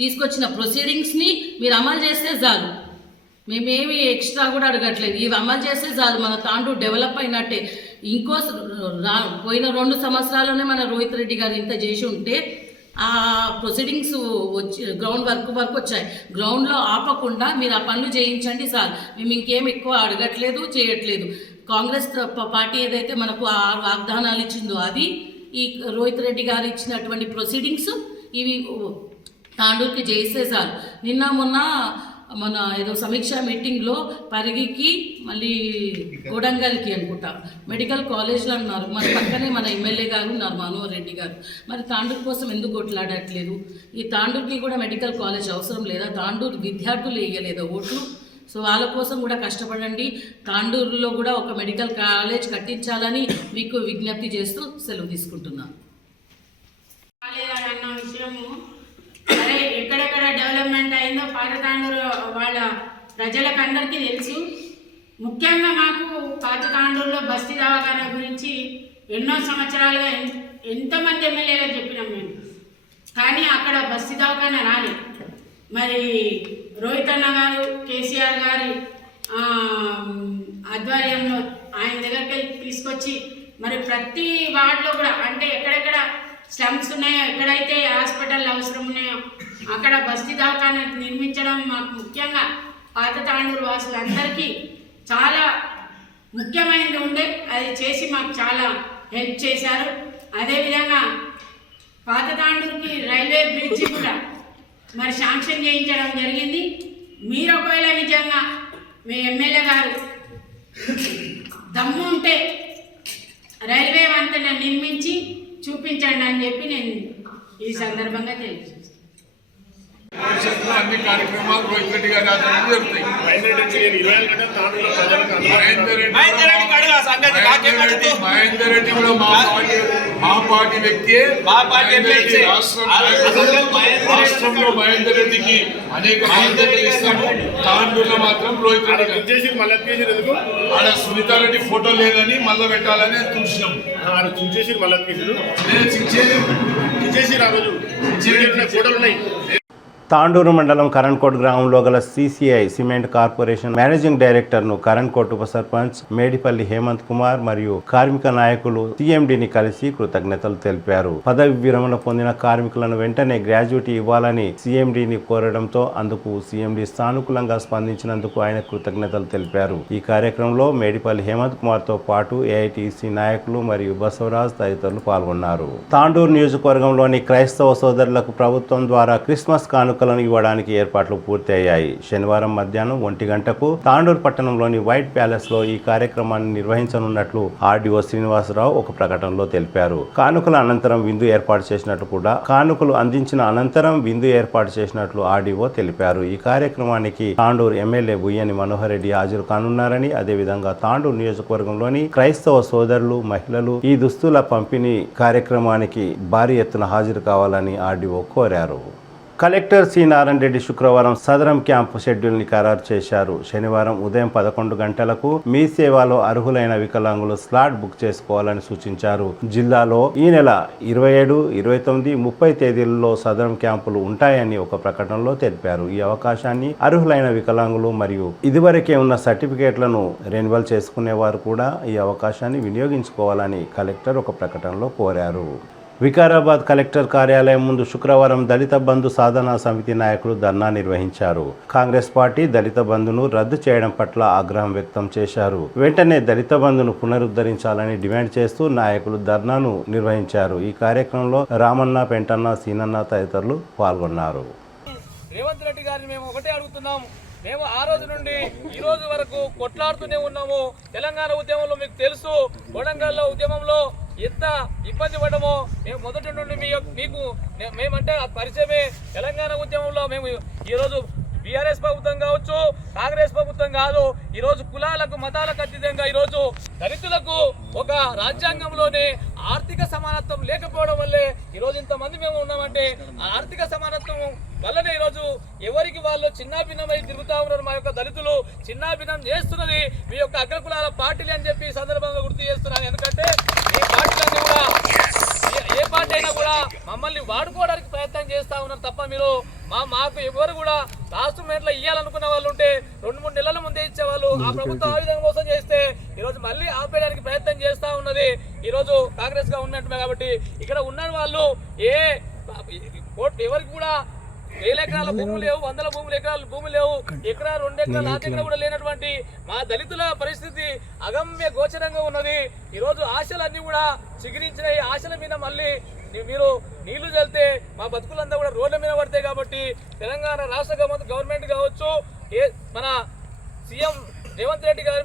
తీసుకొచ్చిన ప్రొసీడింగ్స్ని మీరు అమలు చేస్తే చాలు. మేమేమి ఎక్స్ట్రా కూడా అడగట్లేదు, ఇవి అమలు చేస్తే చాలు. మన తాండూరు డెవలప్ అయినట్టే. పోయిన 2 సంవత్సరాల్లోనే మన రోహిత్ రెడ్డి గారు ఇంత చేసి ఉంటే ఆ ప్రొసీడింగ్స్ గ్రౌండ్ వరకు వచ్చాయి. గ్రౌండ్లో ఆపకుండా మీరు ఆ పనులు చేయించండి సార్. మేము ఇంకేం ఎక్కువ అడగట్లేదు, చేయట్లేదు. కాంగ్రెస్ పార్టీ ఏదైతే మనకు ఆ వాగ్దానాలు ఇచ్చిందో అది, ఈ రోహిత్ రెడ్డి గారు ఇచ్చినటువంటి ప్రొసీడింగ్స్ ఇవి తాండూరుకి చేస్తే సార్. నిన్న మొన్న మన ఏదో సమీక్ష మీటింగ్లో పరిగికి మళ్ళీ కోడంగల్కి అనుకుంటా మెడికల్ కాలేజ్లో ఉన్నారు. మన పక్కనే మన ఎమ్మెల్యే గారు ఉన్నారు, మనోహర్ రెడ్డి గారు. మరి తాండూరు కోసం ఎందుకు కొట్లాడట్లేదు? ఈ తాండూరుకి కూడా మెడికల్ కాలేజ్ అవసరం లేదా? తాండూరు విద్యార్థులు వేయలేదా ఓట్లు? సో వాళ్ళ కోసం కూడా కష్టపడండి. తాండూరులో కూడా ఒక మెడికల్ కాలేజ్ కట్టించాలని మీకు విజ్ఞప్తి చేస్తూ సెలవు తీసుకుంటున్నాను. సరే, ఎక్కడెక్కడ డెవలప్మెంట్ అయిందో పాత తాండూరు వాళ్ళ ప్రజలకందరికీ తెలుసు. ముఖ్యంగా మాకు పాత తాండూరులో బస్తీ దవాఖానా గురించి ఎన్నో సంవత్సరాలుగా ఎంతోమంది ఎమ్మెల్యేలకు చెప్పినాం మేము, కానీ అక్కడ బస్తీ దవాఖానా రాలేదు. మరి రోహిత్ అన్న గారు కేసీఆర్ గారి ఆధ్వర్యంలో ఆయన దగ్గరికి తీసుకొచ్చి మరి ప్రతి వార్డులో కూడా, అంటే ఎక్కడెక్కడ స్లమ్స్ ఉన్నాయో, ఎక్కడైతే హాస్పిటల్ అవసరం ఉన్నాయో అక్కడ బస్తీ దవాఖానా నిర్మించడం మాకు ముఖ్యంగా పాత తాండూరు వాసులందరికీ చాలా ముఖ్యమైనది ఉండే. అది చేసి మాకు చాలా హెల్ప్ చేశారు. అదేవిధంగా పాత తాండూరుకి రైల్వే బ్రిడ్జి కూడా మరి శాంక్షన్ చేయించడం జరిగింది. మీరు ఒకవేళ నిజంగా మీ ఎమ్మెల్యే గారు దమ్ము ఉంటే రైల్వే వంతెన నిర్మించి చూపించండి అని చెప్పి నేను ఈ సందర్భంగా తెలియజేస్తాను. అన్ని కార్యక్రమాలు రోహిత్ రెడ్డి గారి ఆధ్వర్యంలో జరుగుతాయి. మహేందర్ రెడ్డి కూడా మా పార్టీ వ్యక్తి. రాష్ట్రంలో మహేందర్ రెడ్డికి అనేక బాధ్యతలు ఇస్తాము. తాండూరులో మాత్రం రోహిత్ రెడ్డి గారు ఆడ సునీతారెడ్డి ఫోటో లేదని మళ్ళా పెట్టాలని చూసినాం. తాండూరు మండలం కరణ్కోట్ గ్రామంలో గల CCI సిమెంట్ కార్పొరేషన్ మేనేజింగ్ డైరెక్టర్ను కరణ్కోట్ ఉప సర్పంచ్ మేడిపల్లి హేమంత్ కుమార్ మరియు కార్మిక నాయకులు CMDని కలిసి కృతజ్ఞతలు తెలిపారు. పదవి విరమణ పొందిన కార్మికులను వెంటనే గ్రాడ్యుటీ ఇవ్వాలని CMDని కోరడంతో అందుకు CMD సానుకూలంగా స్పందించినందుకు ఆయన కృతజ్ఞతలు తెలిపారు. ఈ కార్యక్రమంలో మేడిపల్లి హేమంత్ కుమార్ తో పాటు AITC నాయకులు మరియు బసవరాజ్ తదితరులు పాల్గొన్నారు. తాండూరు నియోజకవర్గంలోని క్రైస్తవ సోదరులకు ప్రభుత్వం ద్వారా క్రిస్మస్ కానుకలను ఇవ్వడానికి ఏర్పాట్లు పూర్తి అయ్యాయి. శనివారం మధ్యాహ్నం 1 గంటకు తాండూరు పట్టణంలోని వైట్ ప్యాలెస్ లో ఈ కార్యక్రమాన్ని నిర్వహించనున్నట్లు RDO శ్రీనివాసరావు ఒక ప్రకటనలో తెలిపారు. కానుకల అనంతరం విందు ఏర్పాటు చేసినట్లు కూడా కానుకలు అందించిన అనంతరం విందు ఏర్పాటు చేసినట్లు RDO తెలిపారు. ఈ కార్యక్రమానికి తాండూరు ఎమ్మెల్యే బుయ్యని మనోహర్ రెడ్డి హాజరు కానున్నారని, అదేవిధంగా తాండూరు నియోజకవర్గంలోని క్రైస్తవ సోదరులు, మహిళలు ఈ దుస్తుల పంపిణీ కార్యక్రమానికి భారీ ఎత్తున హాజరు కావాలని RDO కోరారు. కలెక్టర్ సి నారాయణ రెడ్డి శుక్రవారం సదరం క్యాంపు షెడ్యూల్ని ఖరారు చేశారు. శనివారం ఉదయం 11 గంటలకు మీ సేవలో అర్హులైన వికలాంగులు స్లాట్ బుక్ చేసుకోవాలని సూచించారు. జిల్లాలో ఈ నెల 27, 29, 30 తేదీలలో సదరం క్యాంపులు ఉంటాయని ఒక ప్రకటనలో తెలిపారు. ఈ అవకాశాన్ని అర్హులైన వికలాంగులు మరియు ఇదివరకే ఉన్న సర్టిఫికేట్లను రెన్యువల్ చేసుకునేవారు కూడా ఈ అవకాశాన్ని వినియోగించుకోవాలని కలెక్టర్ ఒక ప్రకటనలో కోరారు. వికారాబాద్ కలెక్టర్ కార్యాలయం ముందు శుక్రవారం దళిత బంధు సాధనా సమితి నాయకులు ధర్నా నిర్వహించారు. కాంగ్రెస్ పార్టీ దళిత బంధును రద్దు చేయడం పట్ల ఆగ్రహం వ్యక్తం చేశారు. వెంటనే దళిత బంధును పునరుద్ధరించాలని డిమాండ్ చేస్తూ నాయకులు ధర్నాను నిర్వహించారు. ఈ కార్యక్రమంలో రామన్న, పెంటన్న, సీనన్న తదితరులు పాల్గొన్నారు. రేవంత్ రెడ్డి గారిని మేము ఒకటే అడుగుతున్నాము. మేము ఆ రోజు నుండి ఈ రోజు వరకు కొట్లాడుతూనే ఉన్నాము. తెలంగాణ ఉద్యమంలో మీకు తెలుసు, కొడంగల్లో ఉద్యమంలో ఎంత ఇబ్బంది పడమో మేము మొదటి నుండి మీకు మేమంటే పరిచయమే. తెలంగాణ ఉద్యమంలో మేము ఈరోజు BRS ప్రభుత్వం కావచ్చు, కాంగ్రెస్ ప్రభుత్వం కాదు, ఈరోజు కులాలకు మతాలకు అతీతంగా ఈరోజు దళితులకు ఒక రాజ్యాంగంలోనే ఆర్థిక సమానత్వం లేకపోవడం వల్లే ఈరోజు ఇంతమంది మేము ఉన్నామంటే ఆ ఆర్థిక సమానత్వం వల్లనే ఈరోజు ఎవరికి వాళ్ళు చిన్నాభిన్నమై తిరుగుతా ఉన్నారు. మా యొక్క దళితులు చిన్నాభిన్నం చేస్తున్నది మీ యొక్క అగ్రకులాల పార్టీలు అని చెప్పి సందర్భంగా గుర్తు చేస్తున్నాను. ఎందుకంటే ఈ పార్టీలన్నీ కూడా ఏ పార్టీ అయినా కూడా మమ్మల్ని వాడుకోవడానికి ప్రయత్నం చేస్తా ఉన్నారు తప్ప మీరు మాకు ఎవరు కూడా రాష్ట్రంలో ఇవ్వాలనుకున్న వాళ్ళు ఉంటే 2-3 నెలల ముందే ఇచ్చేవాళ్ళు. ఆ ప్రభుత్వం ఆ విధంగా మోసం చేస్తే ఈరోజు మళ్ళీ ఆపేయడానికి ప్రయత్నం చేస్తా ఉన్నది ఈరోజు కాంగ్రెస్ గా ఉన్నట్టు. కాబట్టి ఇక్కడ ఉన్న వాళ్ళు ఎవరికి కూడా 1000 ఎకరాల భూములు లేవు, 100 ఎకరాల భూములు లేవు, ఎకరా 2 ఎకరాల 4 ఎకరా కూడా లేనటువంటి మా దళితుల పరిస్థితి అగమ్య గోచరంగా ఉన్నది. ఈరోజు ఆశలన్నీ కూడా చిగురించినాయి. ఆశల మీద మళ్ళీ మీరు నీళ్లు చల్లితే మా బతుకులంతా కూడా రోడ్ల మీద పడతాయి. కాబట్టి తెలంగాణ రాష్ట్ర గవర్నమెంట్ కావచ్చు, మన సీఎం రేవంత్ రెడ్డి గారి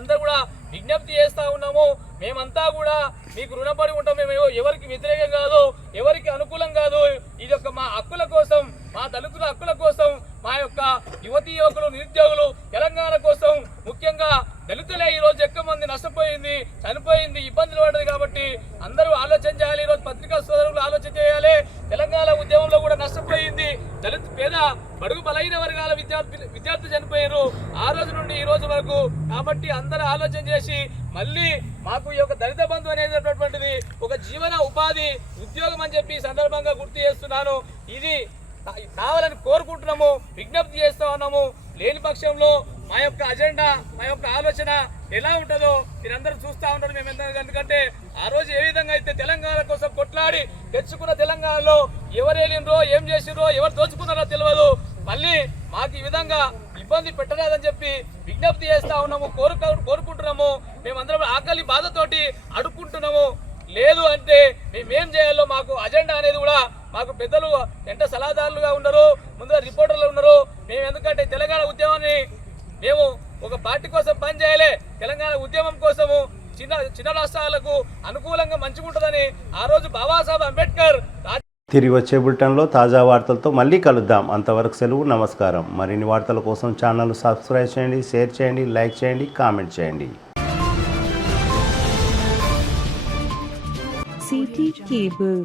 అందరూ కూడా విజ్ఞప్తి చేస్తా ఉన్నాము. మేమంతా కూడా మీకు రుణపడి ఉంటాం. మేము ఎవరికి వ్యతిరేకం కాదు, ఎవరికి అనుకూలం కాదు. ఇది ఒక మా హక్కుల కోసం, మా దళితుల హక్కుల కోసం, మా యొక్క యువతీ యువకులు, నిరుద్యోగులు తెలంగాణ కోసం, ముఖ్యంగా దళితులే ఈరోజు ఎక్కువ మంది నష్టపోయింది, చనిపోయింది, ఇబ్బందులు పడ్డది. కాబట్టి అందరూ ఆలోచన చేయాలి. ఈరోజు పత్రికా సోదరులు ఆలోచన చేయాలి. తెలంగాణ ఉద్యమంలో కూడా నష్టపోయింది దళిత పేద బడుగు బలైన వర్గాల విద్యార్థులు చనిపోయారు ఆ రోజు నుండి ఈ రోజు వరకు. కాబట్టి అందరూ ఆలోచన చేసి మళ్ళీ మాకు ఈ యొక్క దళిత బంధు అనేటటువంటిది ఒక జీవన ఉపాధి ఉద్యోగం అని చెప్పి సందర్భంగా గుర్తు చేస్తున్నాను. ఇది కావాలని కోరుకుంటున్నాము, విజ్ఞప్తి చేస్తా ఉన్నాము. లేని పక్షంలో మా యొక్క అజెండా, మా యొక్క ఆలోచన ఎలా ఉంటుందో మీరందరూ చూస్తూ ఉంటారు. మేము ఎందుకంటే ఆ రోజు ఏ విధంగా అయితే తెలంగాణ కోసం కొట్లాడి తెచ్చుకున్న తెలంగాణలో ఎవరేలినరో, ఏం చేసిరో, ఎవరు దోచుకున్నారో తెలియదు. మళ్ళీ మాకు ఈ విధంగా ఇబ్బంది పెట్టరాదని చెప్పి విజ్ఞప్తి చేస్తా ఉన్నాము, కోరుకుంటున్నాము. మేమందరం ఆకలి బాధతోటి అడుక్కుంటున్నాము. లేదు అంటే మేమేం చేయాలో మాకు అజెండా అనేది కూడా మాకు పెద్దలు ఎంత సలహాదారులుగా ఉన్నారు, ముందుగా రిపోర్టర్లు ఉన్నారు. మేము ఎందుకంటే తెలంగాణ ఉద్యమాన్ని మేము ఒక పార్టీ కోసం పనిచేయాలి, తెలంగాణ ఉద్యమం కోసము చిన్న రాష్ట్రాలకు అనుకూలంగా మంచిగా ఉంటుందని ఆ రోజు బాబాసాహెబ్ అంబేద్కర్. తిరిగి వచ్చే బులెటిన్లో తాజా వార్తలతో మళ్ళీ కలుద్దాం. అంతవరకు సెలవు, నమస్కారం. మరిన్ని వార్తల కోసం ఛానల్ సబ్స్క్రైబ్ చేయండి, షేర్ చేయండి, లైక్ చేయండి, కామెంట్ చేయండి. CT Cable.